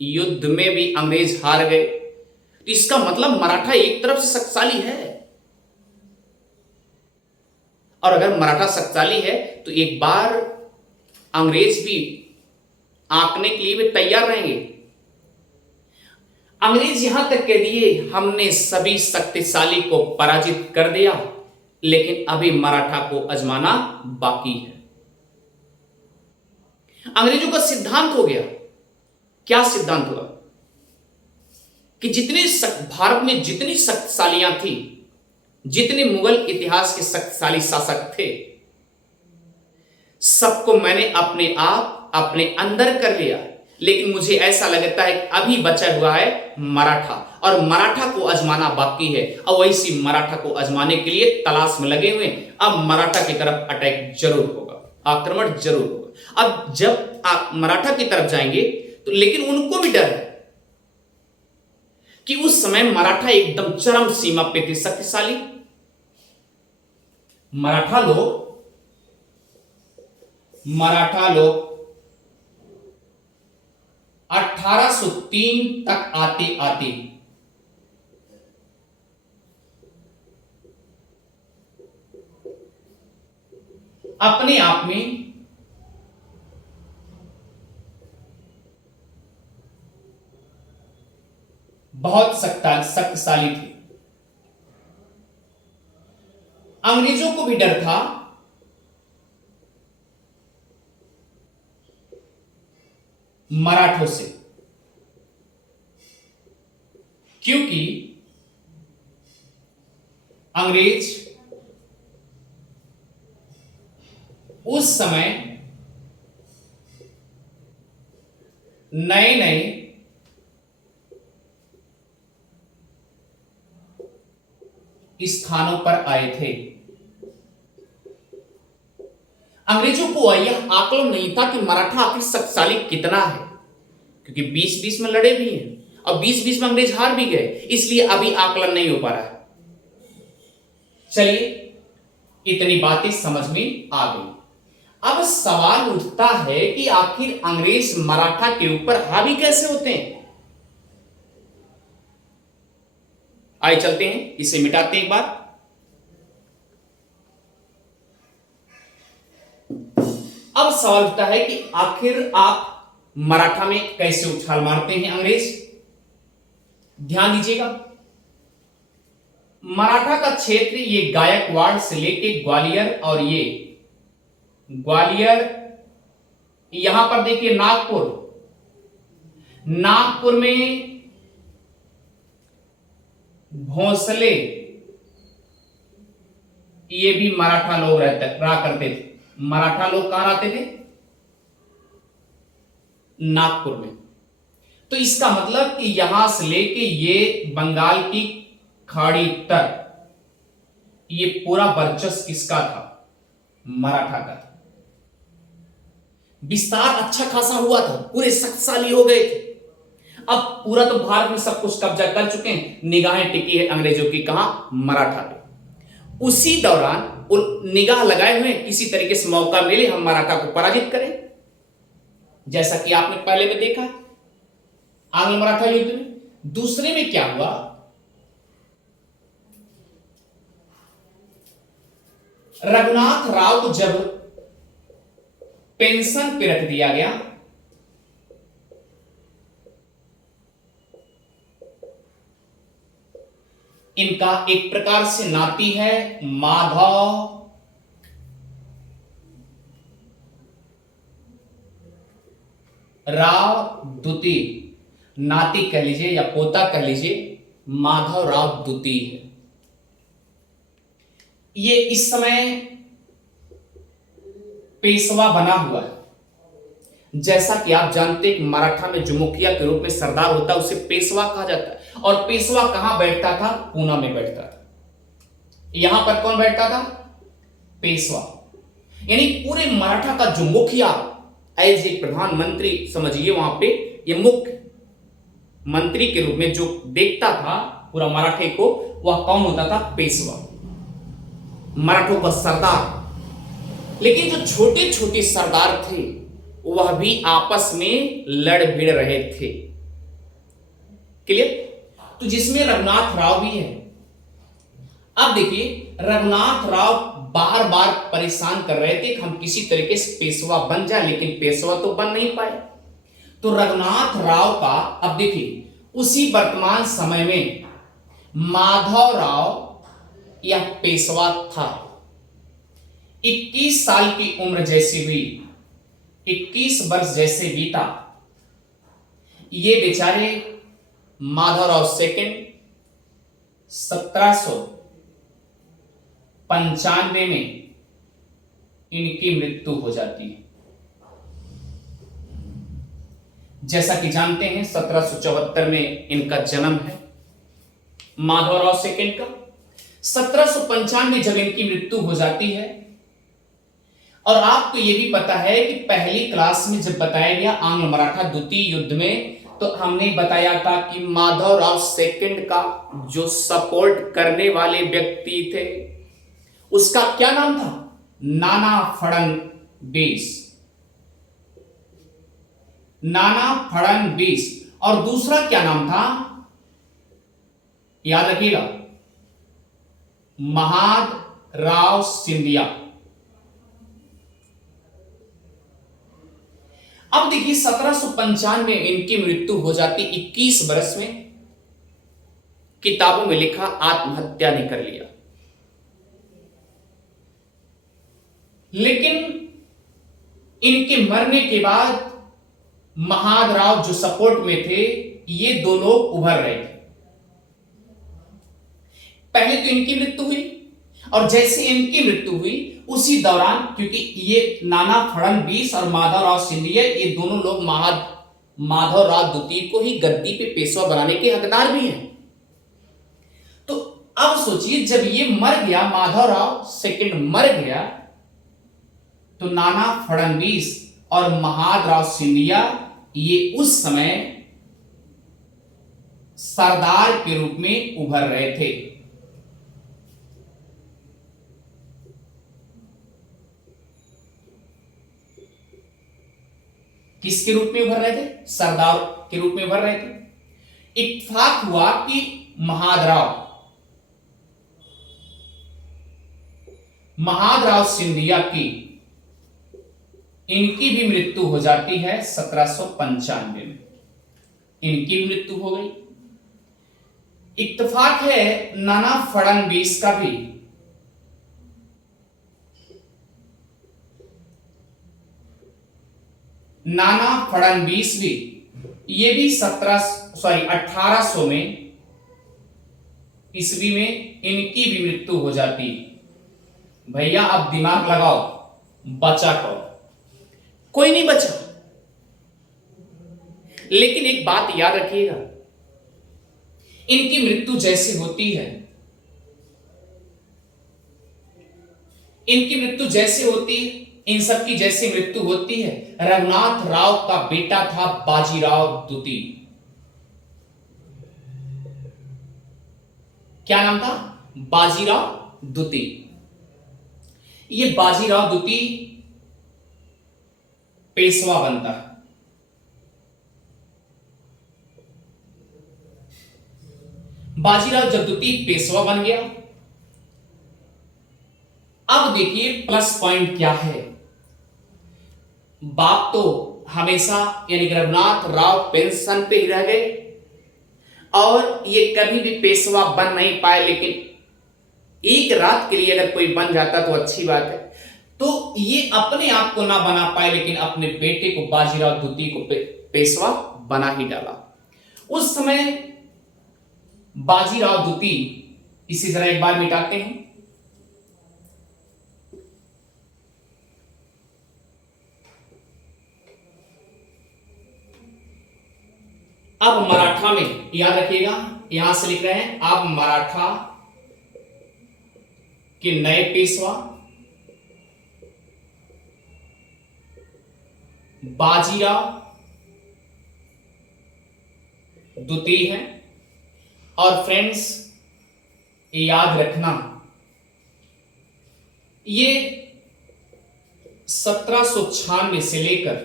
युद्ध में भी अंग्रेज हार गए। तो इसका मतलब मराठा एक तरफ से शक्तिशाली है, और अगर मराठा शक्तिशाली है तो एक बार अंग्रेज भी आंकने के लिए भी तैयार रहेंगे। अंग्रेज यहां तक कह दिए हमने सभी शक्तिशाली को पराजित कर दिया, लेकिन अभी मराठा को आजमाना बाकी है। अंग्रेजों का सिद्धांत हो गया, क्या सिद्धांत हुआ कि जितने भारत में जितनी शक्तिशालियां थी, जितने मुगल इतिहास के शक्तिशाली शासक थे, सबको मैंने अपने आप अपने अंदर कर लिया। लेकिन मुझे ऐसा लगता है कि अभी बचा हुआ है मराठा, और मराठा को आजमाना बाकी है। और वैसी मराठा को आजमाने के लिए तलाश में लगे हुए। अब मराठा की तरफ अटैक जरूर होगा, आक्रमण जरूर होगा। अब जब आप मराठा की तरफ जाएंगे तो लेकिन उनको भी डर है कि उस समय मराठा एकदम चरम सीमा पे थे शक्तिशाली। मराठा लोग 1803 तक आते आते अपने आप में बहुत शक्तिशाली थे। अंग्रेजों को भी डर था मराठों से, क्योंकि अंग्रेज उस समय नए नए स्थानों पर आए थे। अंग्रेजों को यह आकलन नहीं था कि मराठा आखिर शक्तिशाली कितना है, क्योंकि 20-20 में लड़े भी हैं और 20-20 में अंग्रेज हार भी गए, इसलिए अभी आकलन नहीं हो पा रहा है। चलिए, इतनी बातें समझ में आ गई। अब सवाल उठता है कि आखिर अंग्रेज मराठा के ऊपर हावी कैसे होते हैं। आइए चलते हैं, इसे मिटाते हैं एक बार। अब सवाल उठता है कि आखिर आप मराठा में कैसे उछाल मारते हैं अंग्रेज। ध्यान दीजिएगा, मराठा का क्षेत्र ये गायकवाड़ से लेके ग्वालियर, और ये ग्वालियर, यहां पर देखिए नागपुर में भोसले, ये भी मराठा लोग रहा करते थे। मराठा लोग कहां रहते थे? नागपुर में। तो इसका मतलब कि यहां से लेके ये बंगाल की खाड़ी तक ये पूरा वर्चस्व किसका था? मराठा का था। विस्तार अच्छा खासा हुआ था, पूरे शक्तिशाली हो गए थे। अब पूरा तो भारत में सब कुछ कब्जा कर चुके हैं, निगाहें टिकी है अंग्रेजों की कहां? मराठा पे। उसी दौरान निगाह लगाए हुए किसी तरीके से मौका मिले हम मराठा को पराजित करें, जैसा कि आपने पहले में देखा आंग्ल मराठा युद्ध में। दूसरे में क्या हुआ? रघुनाथ राव को जब पेंशन पे रख दिया गया, इनका एक प्रकार से नाती है माधव राव द्वितीय, नाती कह लीजिए या पोता कह लीजिए, माधव राव द्वितीय है। ये इस समय पेशवा बना हुआ है। जैसा कि आप जानते हैं मराठा में जो मुखिया के रूप में सरदार होता है उसे पेशवा कहा जाता है। और पेशवा कहां बैठता था? पूना में बैठता था। यहां पर कौन बैठता था? पेशवा। यानी पूरे मराठा का जो मुखिया एज ए प्रधानमंत्री समझिए, वहां पे ये मुख्य मंत्री के रूप में जो देखता था पूरा मराठे को, वह कौन होता था? पेशवा, मराठों का सरदार। लेकिन जो छोटे छोटे सरदार थे वह भी आपस में लड़ भिड़ रहे थे। क्लियर? तो जिसमें रघुनाथ राव भी है। अब देखिए, रघुनाथ राव बार बार परेशान कर रहे थे कि हम किसी तरीके से पेशवा बन जाए, लेकिन पेशवा तो बन नहीं पाए। तो रघुनाथ राव का, अब देखिए, उसी वर्तमान समय में माधव राव यह पेशवा था। 21 साल की उम्र जैसी हुई, 21 वर्ष जैसे बीता, ये बेचारे माधवराव सेकंड 1795 में इनकी मृत्यु हो जाती है। जैसा कि जानते हैं 1774 में इनका जन्म है माधवराव सेकंड का। 1795 में जब इनकी मृत्यु हो जाती है, और आपको यह भी पता है कि पहली क्लास में जब बताया गया आंग्ल मराठा द्वितीय युद्ध में, तो हमने बताया था कि माधवराव सेकंड का जो सपोर्ट करने वाले व्यक्ति थे उसका क्या नाम था? नाना फड़नवीस। नाना फड़नवीस। और दूसरा क्या नाम था? याद रखिएगा, महादराव सिंधिया। अब देखिए 1795 में इनकी मृत्यु हो जाती, 21 वर्ष में। किताबों में लिखा आत्महत्या ने कर लिया। लेकिन इनके मरने के बाद महादराव जो सपोर्ट में थे, ये दो लोग उभर रहे थे। पहले तो इनकी मृत्यु हुई, और जैसे इनकी मृत्यु हुई उसी दौरान, क्योंकि ये नाना फड़नवीस और माधवराव सिंधिया, ये दोनों लोग माधवराव द्वितीय को ही गद्दी पे पेशवा बनाने के हकदार भी हैं। तो अब सोचिए, जब ये मर गया, माधवराव सेकंड मर गया, तो नाना फड़नवीस और महादराव सिंधिया ये उस समय सरदार के रूप में उभर रहे थे। किसके रूप में उभर रहे थे? सरदार के रूप में उभर रहे थे। इत्तेफाक हुआ कि महादराव सिंधिया की, इनकी भी मृत्यु हो जाती है 1795 में। इनकी मृत्यु हो गई। इत्तेफाक है नाना फड़नवीस का भी। नाना फड़नवीस भी, ये भी 1800 में ईस्वी में इनकी भी मृत्यु हो जाती। भैया अब दिमाग लगाओ, बचा कौन? कोई नहीं बचा। लेकिन एक बात याद रखिएगा, इनकी मृत्यु जैसी होती है, इनकी मृत्यु जैसे होती है, इन सब की जैसी मृत्यु होती है। रघुनाथ राव का बेटा था बाजीराव द्वितीय। क्या नाम था? बाजीराव द्वितीय। ये बाजीराव द्वितीय पेशवा बनता है। बाजीराव जब द्वितीय पेशवा बन गया, अब देखिए प्लस पॉइंट क्या है। बाप तो हमेशा यानी रघुनाथ राव पेंशन पे ही रह गए, और ये कभी भी पेशवा बन नहीं पाए। लेकिन एक रात के लिए अगर कोई बन जाता तो अच्छी बात है। तो ये अपने आप को ना बना पाए, लेकिन अपने बेटे को बाजीराव द्वितीय को पेशवा बना ही डाला। उस समय बाजीराव द्वितीय, इसी तरह एक बार मिटाते हैं। अब मराठा में याद रखिएगा, यहां से लिख रहे हैं अब मराठा के नए पेशवा बाजीराव द्वितीय है। और फ्रेंड्स याद रखना, ये 1796 से लेकर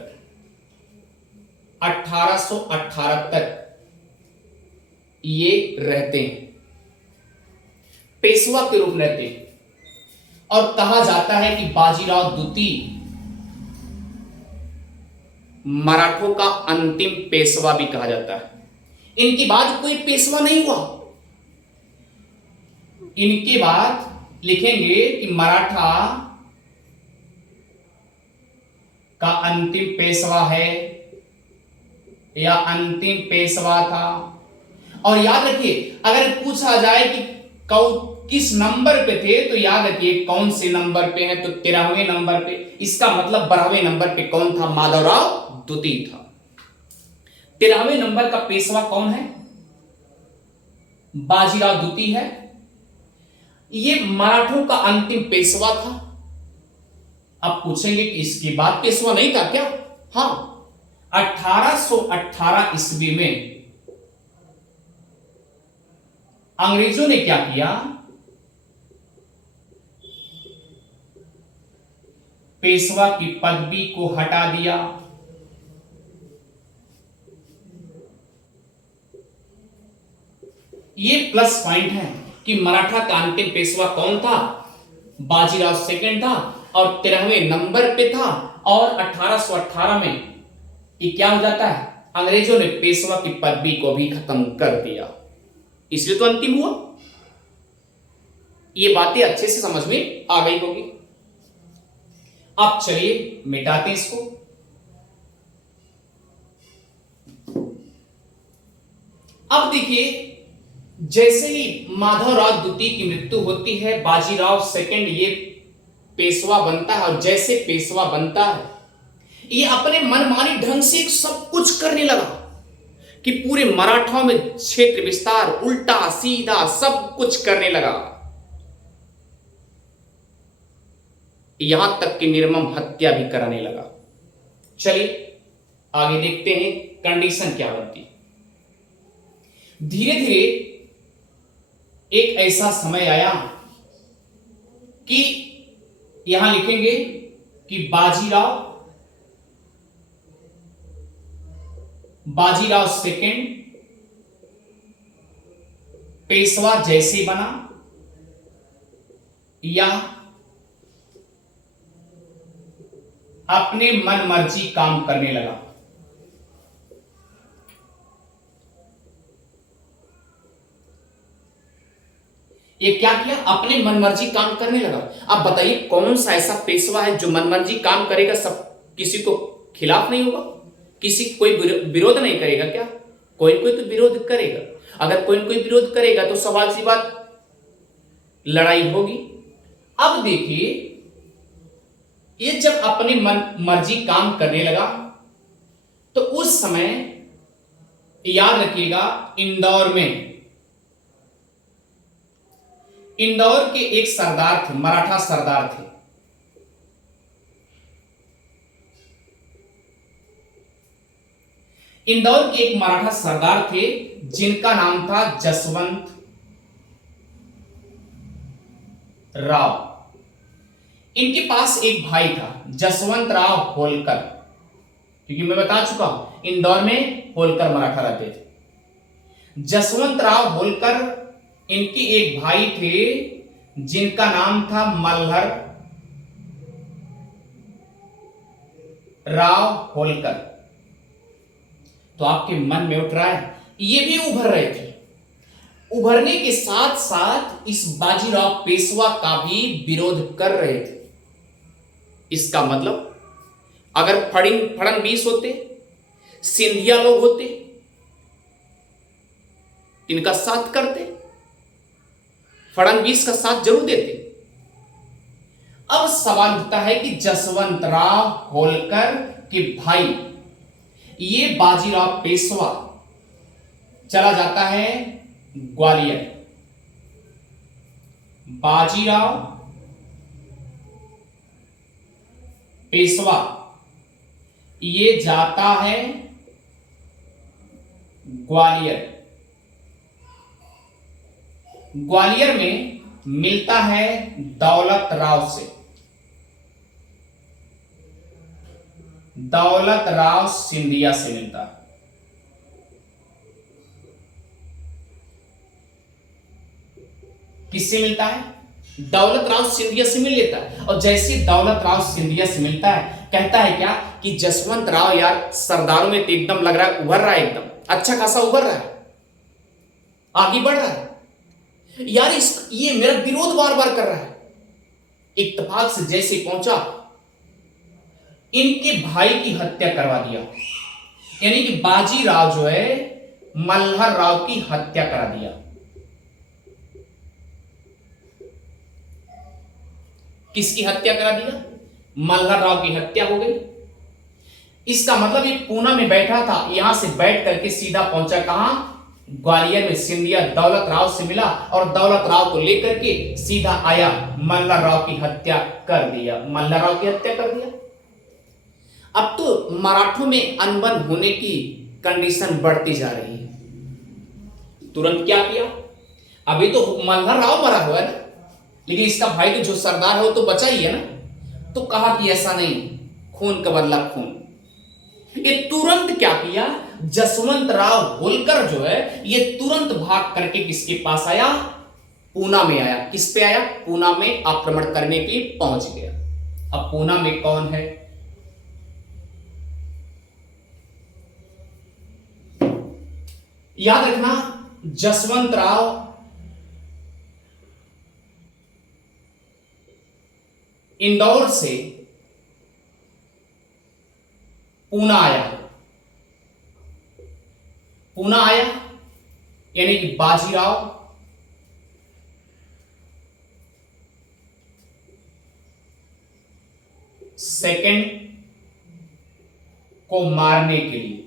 1818 तक ये रहते हैं, पेशवा के रूप में रहते हैं। और कहा जाता है कि बाजीराव द्वितीय मराठों का अंतिम पेशवा भी कहा जाता है। इनके बाद कोई पेशवा नहीं हुआ। इनके बाद लिखेंगे कि मराठा का अंतिम पेशवा है या अंतिम पेशवा था। और याद रखिए, अगर पूछा जाए कि किस नंबर पे थे, तो याद रखिए कौन से नंबर पे है, तो 13वें नंबर पे। इसका मतलब 12वें नंबर पे कौन था? माधवराव द्वितीय था। 13वें नंबर का पेशवा कौन है? बाजीराव द्वितीय है। ये मराठों का अंतिम पेशवा था। अब पूछेंगे कि इसके बाद पेशवा नहीं था क्या? हां, 1818 ईस्वी में अंग्रेजों ने क्या किया? पेशवा की पदवी को हटा दिया। ये प्लस पॉइंट है कि मराठा का अंतिम पेशवा कौन था? बाजीराव सेकंड था और 13वें नंबर पे था। और 1818 में ये क्या हो जाता है? अंग्रेजों ने पेशवा की पदवी को भी खत्म कर दिया, इसलिए तो अंतिम हुआ। ये बातें अच्छे से समझ में आ गई होगी। अब चलिए मिटाते हैं इसको। अब देखिए, जैसे ही माधवराव द्वितीय की मृत्यु होती है, बाजीराव सेकंड ये पेशवा बनता है। और जैसे पेशवा बनता है, ये अपने मनमानी ढंग से सब कुछ करने लगा कि पूरे मराठाओं में क्षेत्र विस्तार, उल्टा सीधा सब कुछ करने लगा, यहां तक कि निर्मम हत्या भी कराने लगा। चलिए आगे देखते हैं कंडीशन क्या बनती। धीरे धीरे एक ऐसा समय आया कि यहां लिखेंगे कि बाजीराव सेकंड पेशवा जैसे बना या अपने मन मर्जी काम करने लगा। ये क्या किया? अपने मनमर्जी काम करने लगा। अब बताइए कौन सा ऐसा पेशवा है जो मनमर्जी काम करेगा, सब किसी को खिलाफ नहीं होगा, किसी कोई विरोध नहीं करेगा क्या? कोई कोई तो विरोध करेगा। अगर कोई कोई विरोध करेगा तो सवाल सी बात लड़ाई होगी। अब देखिए, ये जब अपने मन मर्जी काम करने लगा तो उस समय याद रखिएगा, इंदौर के एक सरदार थे, मराठा सरदार थे। इंदौर के एक मराठा सरदार थे जिनका नाम था जसवंत राव। इनके पास एक भाई था जसवंत राव होलकर, क्योंकि मैं बता चुका हूं इंदौर में होलकर मराठा रहते थे। जसवंत राव होलकर, इनके एक भाई थे जिनका नाम था मल्हर राव होलकर। तो आपके मन में उठ रहा है, ये भी उभर रहे थे। उभरने के साथ साथ इस बाजीराव पेशवा का भी विरोध कर रहे थे। इसका मतलब अगर फड़नवीस होते, सिंधिया लोग होते, इनका साथ करते, फड़नवीस का साथ जरूर देते। अब सवाल उठता है कि जसवंत राव होलकर के भाई ये बाजीराव पेशवा चला जाता है ग्वालियर। बाजीराव पेशवा ये जाता है ग्वालियर। ग्वालियर में मिलता है दौलत राव से। दौलत राव सिंधिया से मिलता है। किससे मिलता है? दौलत राव सिंधिया से मिल लेता है। और जैसे दौलत राव सिंधिया से मिलता है, कहता है क्या कि जसवंत राव यार सरदारों में तो एकदम लग रहा है उभर रहा है, एकदम अच्छा खासा उभर रहा है, आगे बढ़ रहा है यार, ये मेरा विरोध बार बार कर रहा है। इत्तेफाक से जैसे पहुंचा, इनके भाई की हत्या करवा दिया, यानी कि बाजीराव जो है मल्हर राव की हत्या करा दिया। किसकी हत्या करा दिया? मल्हर राव की हत्या हो गई। इसका मतलब ये पूना में बैठा था, यहां से बैठ करके सीधा पहुंचा कहां? ग्वालियर में। सिंधिया दौलत राव से मिला और दौलत राव को लेकर के सीधा आया, मल्हर राव की हत्या कर दिया। मल्हर राव की हत्या कर दिया। अब तो मराठों में अनबन होने की कंडीशन बढ़ती जा रही है। तुरंत क्या किया? अभी तो मल्हर राव मरा हुआ है ना, लेकिन इसका भाई तो जो सरदार है वो तो बचा ही है ना। तो कहा कि ऐसा नहीं, खून का बदला खून। ये तुरंत क्या किया? जसवंत राव होलकर जो है ये तुरंत भाग करके किसके पास आया? पूना में आया। किस पे आया? पूना में आक्रमण करने के लिए पहुंच गया। अब पूना में कौन है? याद रखना, जसवंत राव इंदौर से पूना आया। पूना आया यानी कि बाजीराव सेकंड को मारने के लिए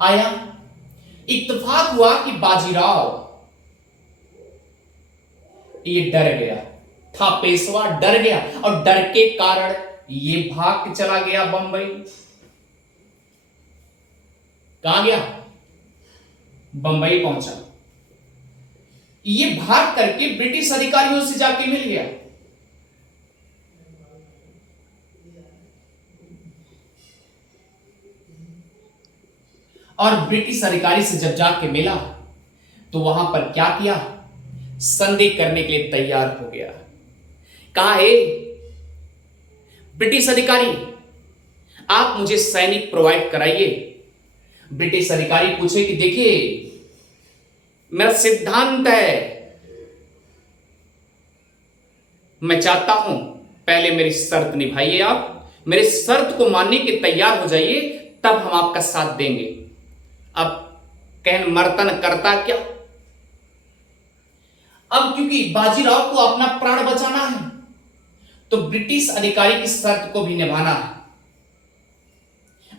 आया। इत्तेफाक हुआ कि बाजीराव ये डर गया था, पेशवा डर गया और डर के कारण ये भाग के चला गया बंबई। कहां गया? बंबई पहुंचा। ये भाग करके ब्रिटिश अधिकारियों से जाके मिल गया। और ब्रिटिश अधिकारी से जब जाके मिला तो वहां पर क्या किया? संधि करने के लिए तैयार हो गया। कहा है ब्रिटिश अधिकारी, आप मुझे सैनिक प्रोवाइड कराइए। ब्रिटिश अधिकारी पूछे कि देखिए मेरा सिद्धांत है, मैं चाहता हूं पहले मेरी शर्त निभाइए, आप मेरे शर्त को मानने के तैयार हो जाइए, तब हम आपका साथ देंगे। अब कहन मर्तन करता क्या? अब क्योंकि बाजीराव को अपना प्राण बचाना है तो ब्रिटिश अधिकारी की शर्त को भी निभाना है।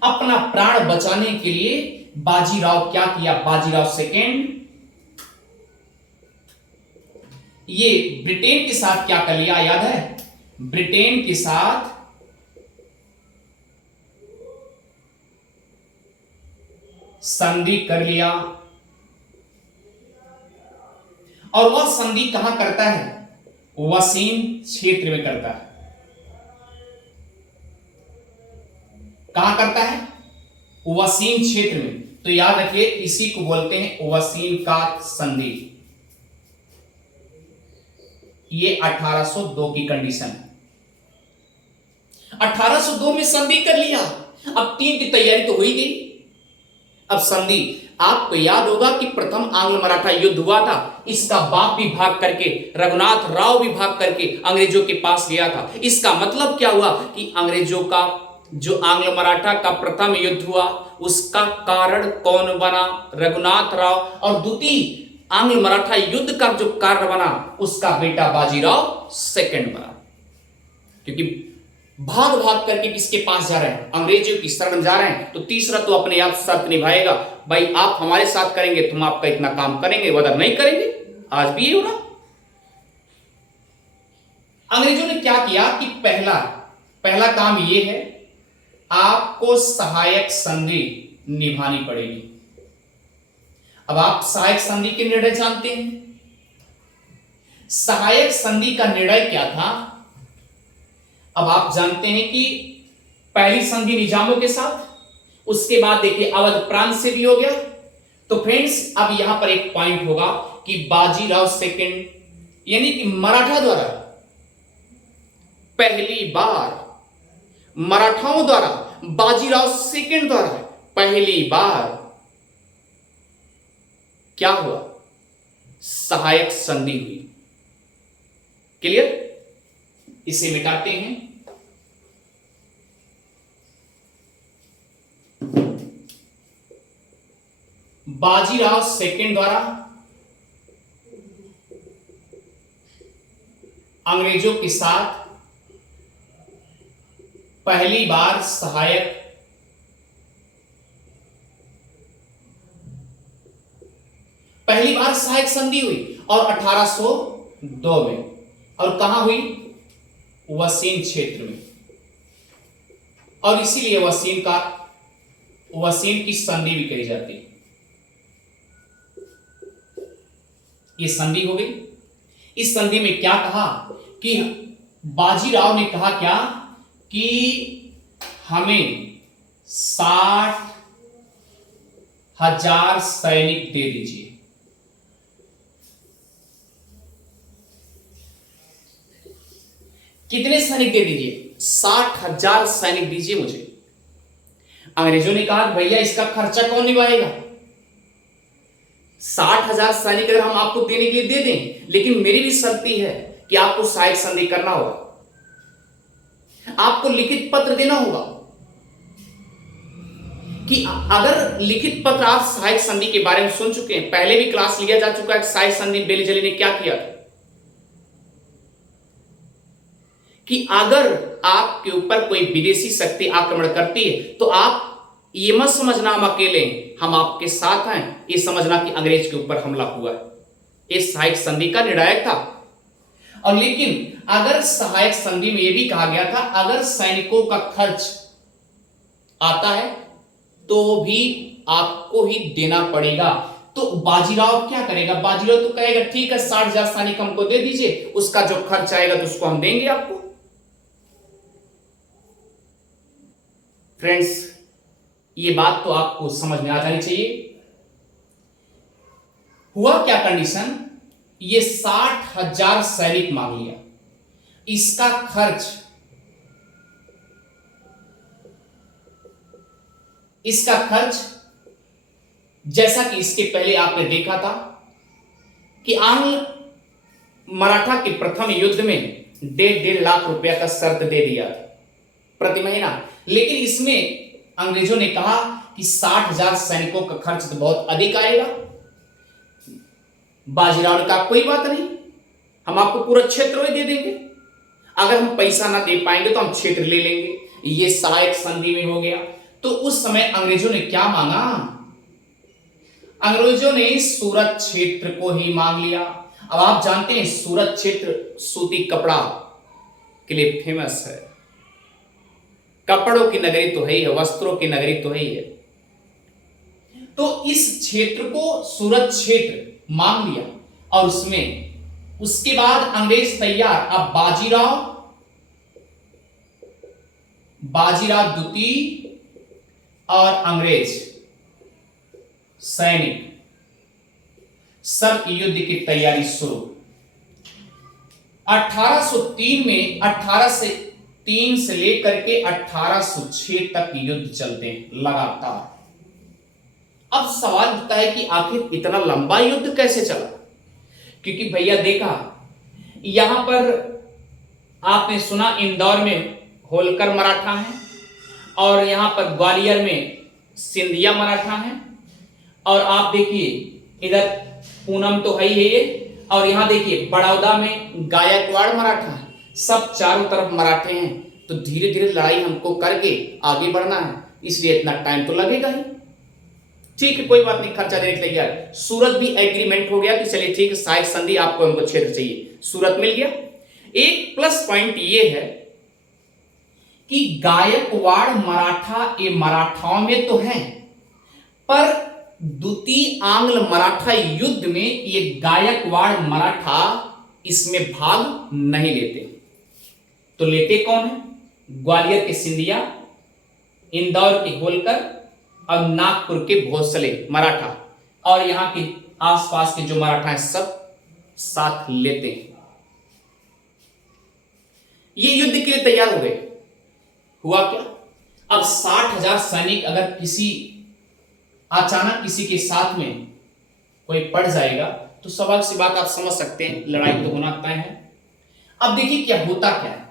अपना प्राण बचाने के लिए बाजीराव क्या किया? बाजीराव सेकेंड ये ब्रिटेन के साथ क्या कर लिया? याद है? ब्रिटेन के साथ संधि कर लिया। और वह संधि कहां करता है? वसीम क्षेत्र में करता है। कहां करता है? वसीम क्षेत्र में। तो याद रखिए इसी को बोलते हैं वसीम का संधि। ये 1802 की कंडीशन है। 1802 में संधि कर लिया। अब 3 की तैयारी तो हो ही गई। अब संधि, आपको याद होगा कि प्रथम आंग्ल मराठा युद्ध हुआ था, इसका बाप भी भाग करके, रघुनाथ राव भी भाग करके अंग्रेजों के पास गया था। इसका मतलब क्या हुआ कि अंग्रेजों का जो आंग्ल मराठा का प्रथम युद्ध हुआ उसका कारण कौन बना? रघुनाथ राव। और द्वितीय आंग्ल मराठा युद्ध का जो कारण बना उसका बेटा बाजीराव सेकंड बना। क्योंकि भाग भाग करके किसके पास जा रहे हैं? अंग्रेजों की शरण जा रहे हैं। तो तीसरा तो अपने आप शर्त निभाएगा, भाई आप हमारे साथ करेंगे तो हम आपका इतना काम करेंगे, वरना नहीं करेंगे। आज भी ये हो रहा। अंग्रेजों ने क्या किया कि पहला काम ये है आपको सहायक संधि निभानी पड़ेगी। अब आप सहायक संधि के निर्णय जानते हैं। सहायक संधि का निर्णय क्या था? अब आप जानते हैं कि पहली संधि निजामों के साथ, उसके बाद देखिए अवध प्रांत से भी हो गया। तो फ्रेंड्स अब यहां पर एक पॉइंट होगा कि बाजीराव सेकंड यानी कि मराठा द्वारा पहली बार, मराठाओं द्वारा बाजीराव सेकंड द्वारा पहली बार क्या हुआ? सहायक संधि हुई। क्लियर? इसे मिटाते हैं। बाजीराव सेकंड द्वारा अंग्रेजों के साथ पहली बार सहायक संधि हुई और 1802 में। और कहां हुई? वसीम क्षेत्र में। और इसीलिए वसीम की संधि भी कही जाती है। ये संधि हो गई। इस संधि में क्या कहा कि बाजीराव ने कहा क्या कि हमें 60,000 सैनिक दे दीजिए। कितने सैनिक दे दीजिए? 60,000 सैनिक दीजिए मुझे। अंग्रेजों ने कहा भैया इसका खर्चा कौन निभाएगा? 60,000 सैनिक अगर हम आपको देने के लिए दे दें, लेकिन मेरी भी शर्त है कि आपको सहायक संधि करना होगा, आपको लिखित पत्र देना होगा कि अगर लिखित पत्र आप सहायक संधि के बारे में सुन चुके हैं, पहले भी क्लास लिया जा चुका है सहायक संधि बेलीजली ने क्या किया था कि अगर आपके ऊपर कोई विदेशी शक्ति आक्रमण करती है तो आप ये मत समझना हम अकेले, हम आपके साथ हैं, ये समझना कि अंग्रेज के ऊपर हमला हुआ है। ये सहायक संधि का निर्णायक था। और लेकिन अगर सहायक संधि में यह भी कहा गया था अगर सैनिकों का खर्च आता है तो भी आपको ही देना पड़ेगा। तो बाजीराव क्या करेगा? बाजीराव तो कहेगा ठीक है 60,000 सैनिक हमको दे दीजिए, उसका जो खर्च आएगा तो उसको हम देंगे आपको। फ्रेंड्स ये बात तो आपको समझ में आ जानी चाहिए। हुआ क्या कंडीशन? ये 60,000 सैनिक मांग लिया, इसका खर्च जैसा कि इसके पहले आपने देखा था कि आंग्ल मराठा के प्रथम युद्ध में 1.5 लाख रुपया का शर्त दे दिया प्रति महीना। लेकिन इसमें अंग्रेजों ने कहा कि 60,000 सैनिकों का खर्च तो बहुत अधिक आएगा। बाजीराव ने कहा कोई बात नहीं, हम आपको पूरा क्षेत्र दे देंगे, अगर हम पैसा ना दे पाएंगे तो हम क्षेत्र ले लेंगे। ये सहायक संधि में हो गया। तो उस समय अंग्रेजों ने क्या मांगा? अंग्रेजों ने सूरत क्षेत्र को ही मांग लिया। अब आप जानते हैं सूरत क्षेत्र सूती कपड़ा के लिए फेमस है, कपड़ों की नगरी तो है ही है, वस्त्रों की नगरी तो है ही है। तो इस क्षेत्र को सूरत क्षेत्र मांग लिया और उसके बाद अंग्रेज तैयार। अब बाजीराव द्वितीय और अंग्रेज सैनिक सब युद्ध की तैयारी शुरू। 1803 में 1803 से लेकर के 1806 तक युद्ध चलते हैं लगातार। अब सवाल उठता है कि आखिर इतना लंबा युद्ध कैसे चला? क्योंकि भैया देखा यहां पर आपने सुना इंदौर में होलकर मराठा है और यहां पर ग्वालियर में सिंधिया मराठा है और आप देखिए इधर पूनम तो है ही है ये, और यहां देखिए बड़ौदा में गायकवाड़ मराठा है। सब चारों तरफ मराठे हैं। तो धीरे धीरे लड़ाई हमको करके आगे बढ़ना है, इसलिए इतना टाइम तो लगेगा ही। ठीक है कोई बात नहीं, खर्चा देने के लिए सूरत भी एग्रीमेंट हो गया कि चलिए ठीक है सहायक संधि आपको हमको क्षेत्र चाहिए, सूरत मिल गया। एक प्लस पॉइंट ये है कि गायकवाड़ मराठा ये मराठाओं में तो हैं, पर द्वितीय आंग्ल मराठा युद्ध में ये गायकवाड़ मराठा इसमें भाग नहीं लेते। तो लेते कौन है? ग्वालियर के सिंधिया, इंदौर के होलकर और नागपुर के भोसले मराठा, और यहां के आसपास के जो मराठा हैं सब साथ लेते हैं। ये युद्ध के लिए तैयार हो गए। हुआ क्या? अब 60,000 सैनिक अगर अचानक किसी के साथ में कोई पड़ जाएगा तो स्वाभाविक सी बात आप समझ सकते हैं, लड़ाई तो होना तय है। अब देखिए क्या होता क्या है।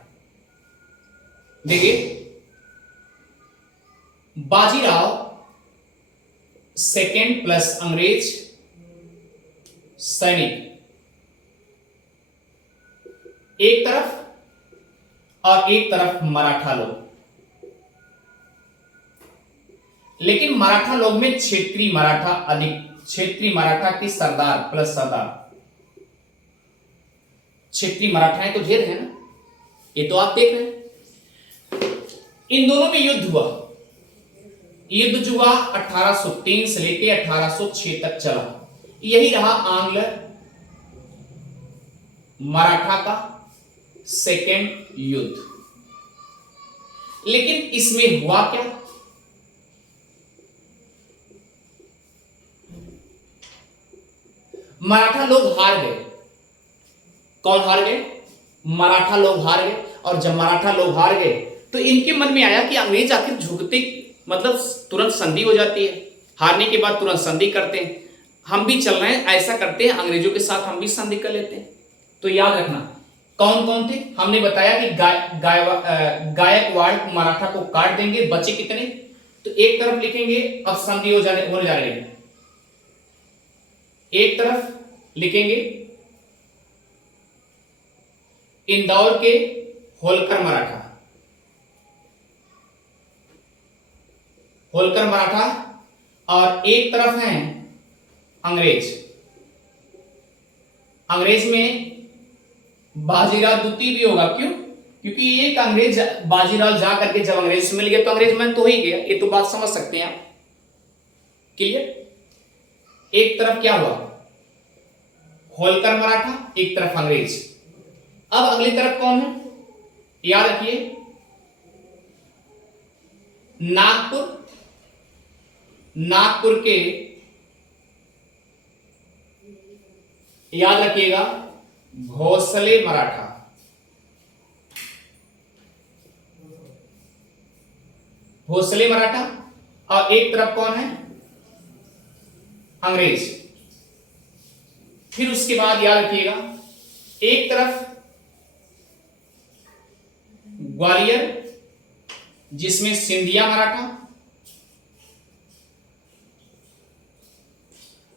देखिए, बाजीराव सेकेंड प्लस अंग्रेज सैनिक एक तरफ और एक तरफ मराठा लोग। लेकिन मराठा लोग में क्षेत्रीय मराठा अधिक, क्षेत्रीय मराठा के सरदार प्लस सरदार। क्षेत्रीय मराठाएं तो ढेर है ना, ये तो आप देख रहे हैं। इन दोनों में युद्ध हुआ। युद्ध जो हुआ 1803 से लेकर 1806 तक चला। यही रहा आंग्ल मराठा का सेकेंड युद्ध। लेकिन इसमें हुआ क्या? मराठा लोग हार गए। कौन हार गए? मराठा लोग हार गए। और जब मराठा लोग हार गए तो इनके मन में आया कि अंग्रेज आखिर झुकते, मतलब तुरंत संधि हो जाती है, हारने के बाद तुरंत संधि करते हैं, हम भी चल रहे हैं, ऐसा करते हैं अंग्रेजों के साथ हम भी संधि कर लेते हैं। तो याद रखना कौन कौन थे। हमने बताया कि गायकवाड़ मराठा को काट देंगे, बचे कितने? तो एक तरफ लिखेंगे, अब संधि होने जा रही है। एक तरफ लिखेंगे इंदौर के होलकर मराठा, होलकर मराठा, और एक तरफ हैं अंग्रेज। अंग्रेज में बाजीराव द्वितीय भी होगा। क्यों? क्योंकि एक अंग्रेज बाजीराव जा करके जब अंग्रेज से मिल गया तो अंग्रेज मैन तो हो ही गया। ये तो बात समझ सकते हैं आप। क्लियर? एक तरफ क्या हुआ? होलकर मराठा, एक तरफ अंग्रेज। अब अगली तरफ कौन है? याद रखिए, नागपुर, नागपुर के, याद रखिएगा, भोसले मराठा। भोसले मराठा, और एक तरफ कौन है? अंग्रेज। फिर उसके बाद याद रखिएगा, एक तरफ ग्वालियर जिसमें सिंधिया मराठा,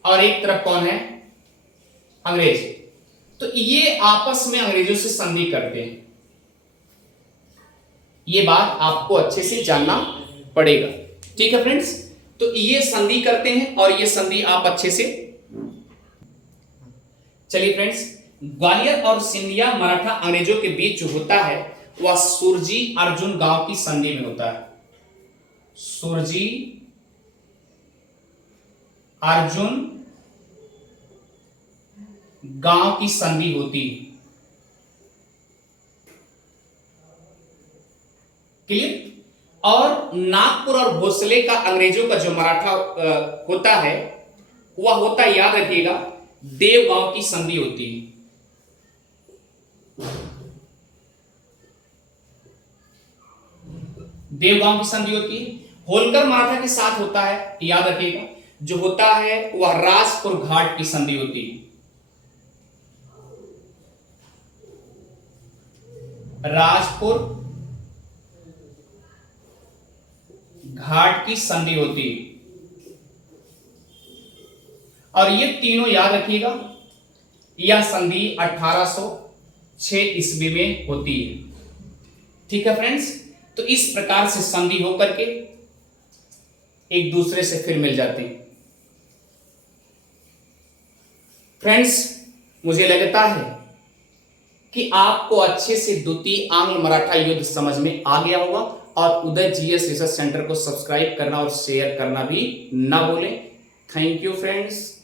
और एक तरफ कौन है? अंग्रेज। तो ये आपस में अंग्रेजों से संधि करते हैं। ये बात आपको अच्छे से जानना पड़ेगा। ठीक है फ्रेंड्स? तो ये संधि करते हैं और ये संधि आप अच्छे से, चलिए फ्रेंड्स, ग्वालियर और सिंधिया मराठा अंग्रेजों के बीच जो होता है वह सुरजी अर्जुन गांव की संधि में होता है। सुरजी अर्जुन गांव की संधि होती है। क्लियर? और नागपुर और भोसले का अंग्रेजों का जो मराठा होता है वह होता, याद रखिएगा, देवगांव की संधि होती है। देवगांव की संधि होती है। होलकर मराठा के साथ होता है, याद रखिएगा, जो होता है वह राजपुर घाट की संधि होती है। राजपुर घाट की संधि होती है। और ये तीनों याद रखिएगा, यह संधि 1806 ईस्वी में होती है। ठीक है फ्रेंड्स? तो इस प्रकार से संधि होकर के एक दूसरे से फिर मिल जाते हैं। फ्रेंड्स, मुझे लगता है कि आपको अच्छे से द्वितीय आंग्ल मराठा युद्ध समझ में आ गया होगा। और उदय जीएस रिसर्च सेंटर को सब्सक्राइब करना और शेयर करना भी ना भूलें। Thank you friends.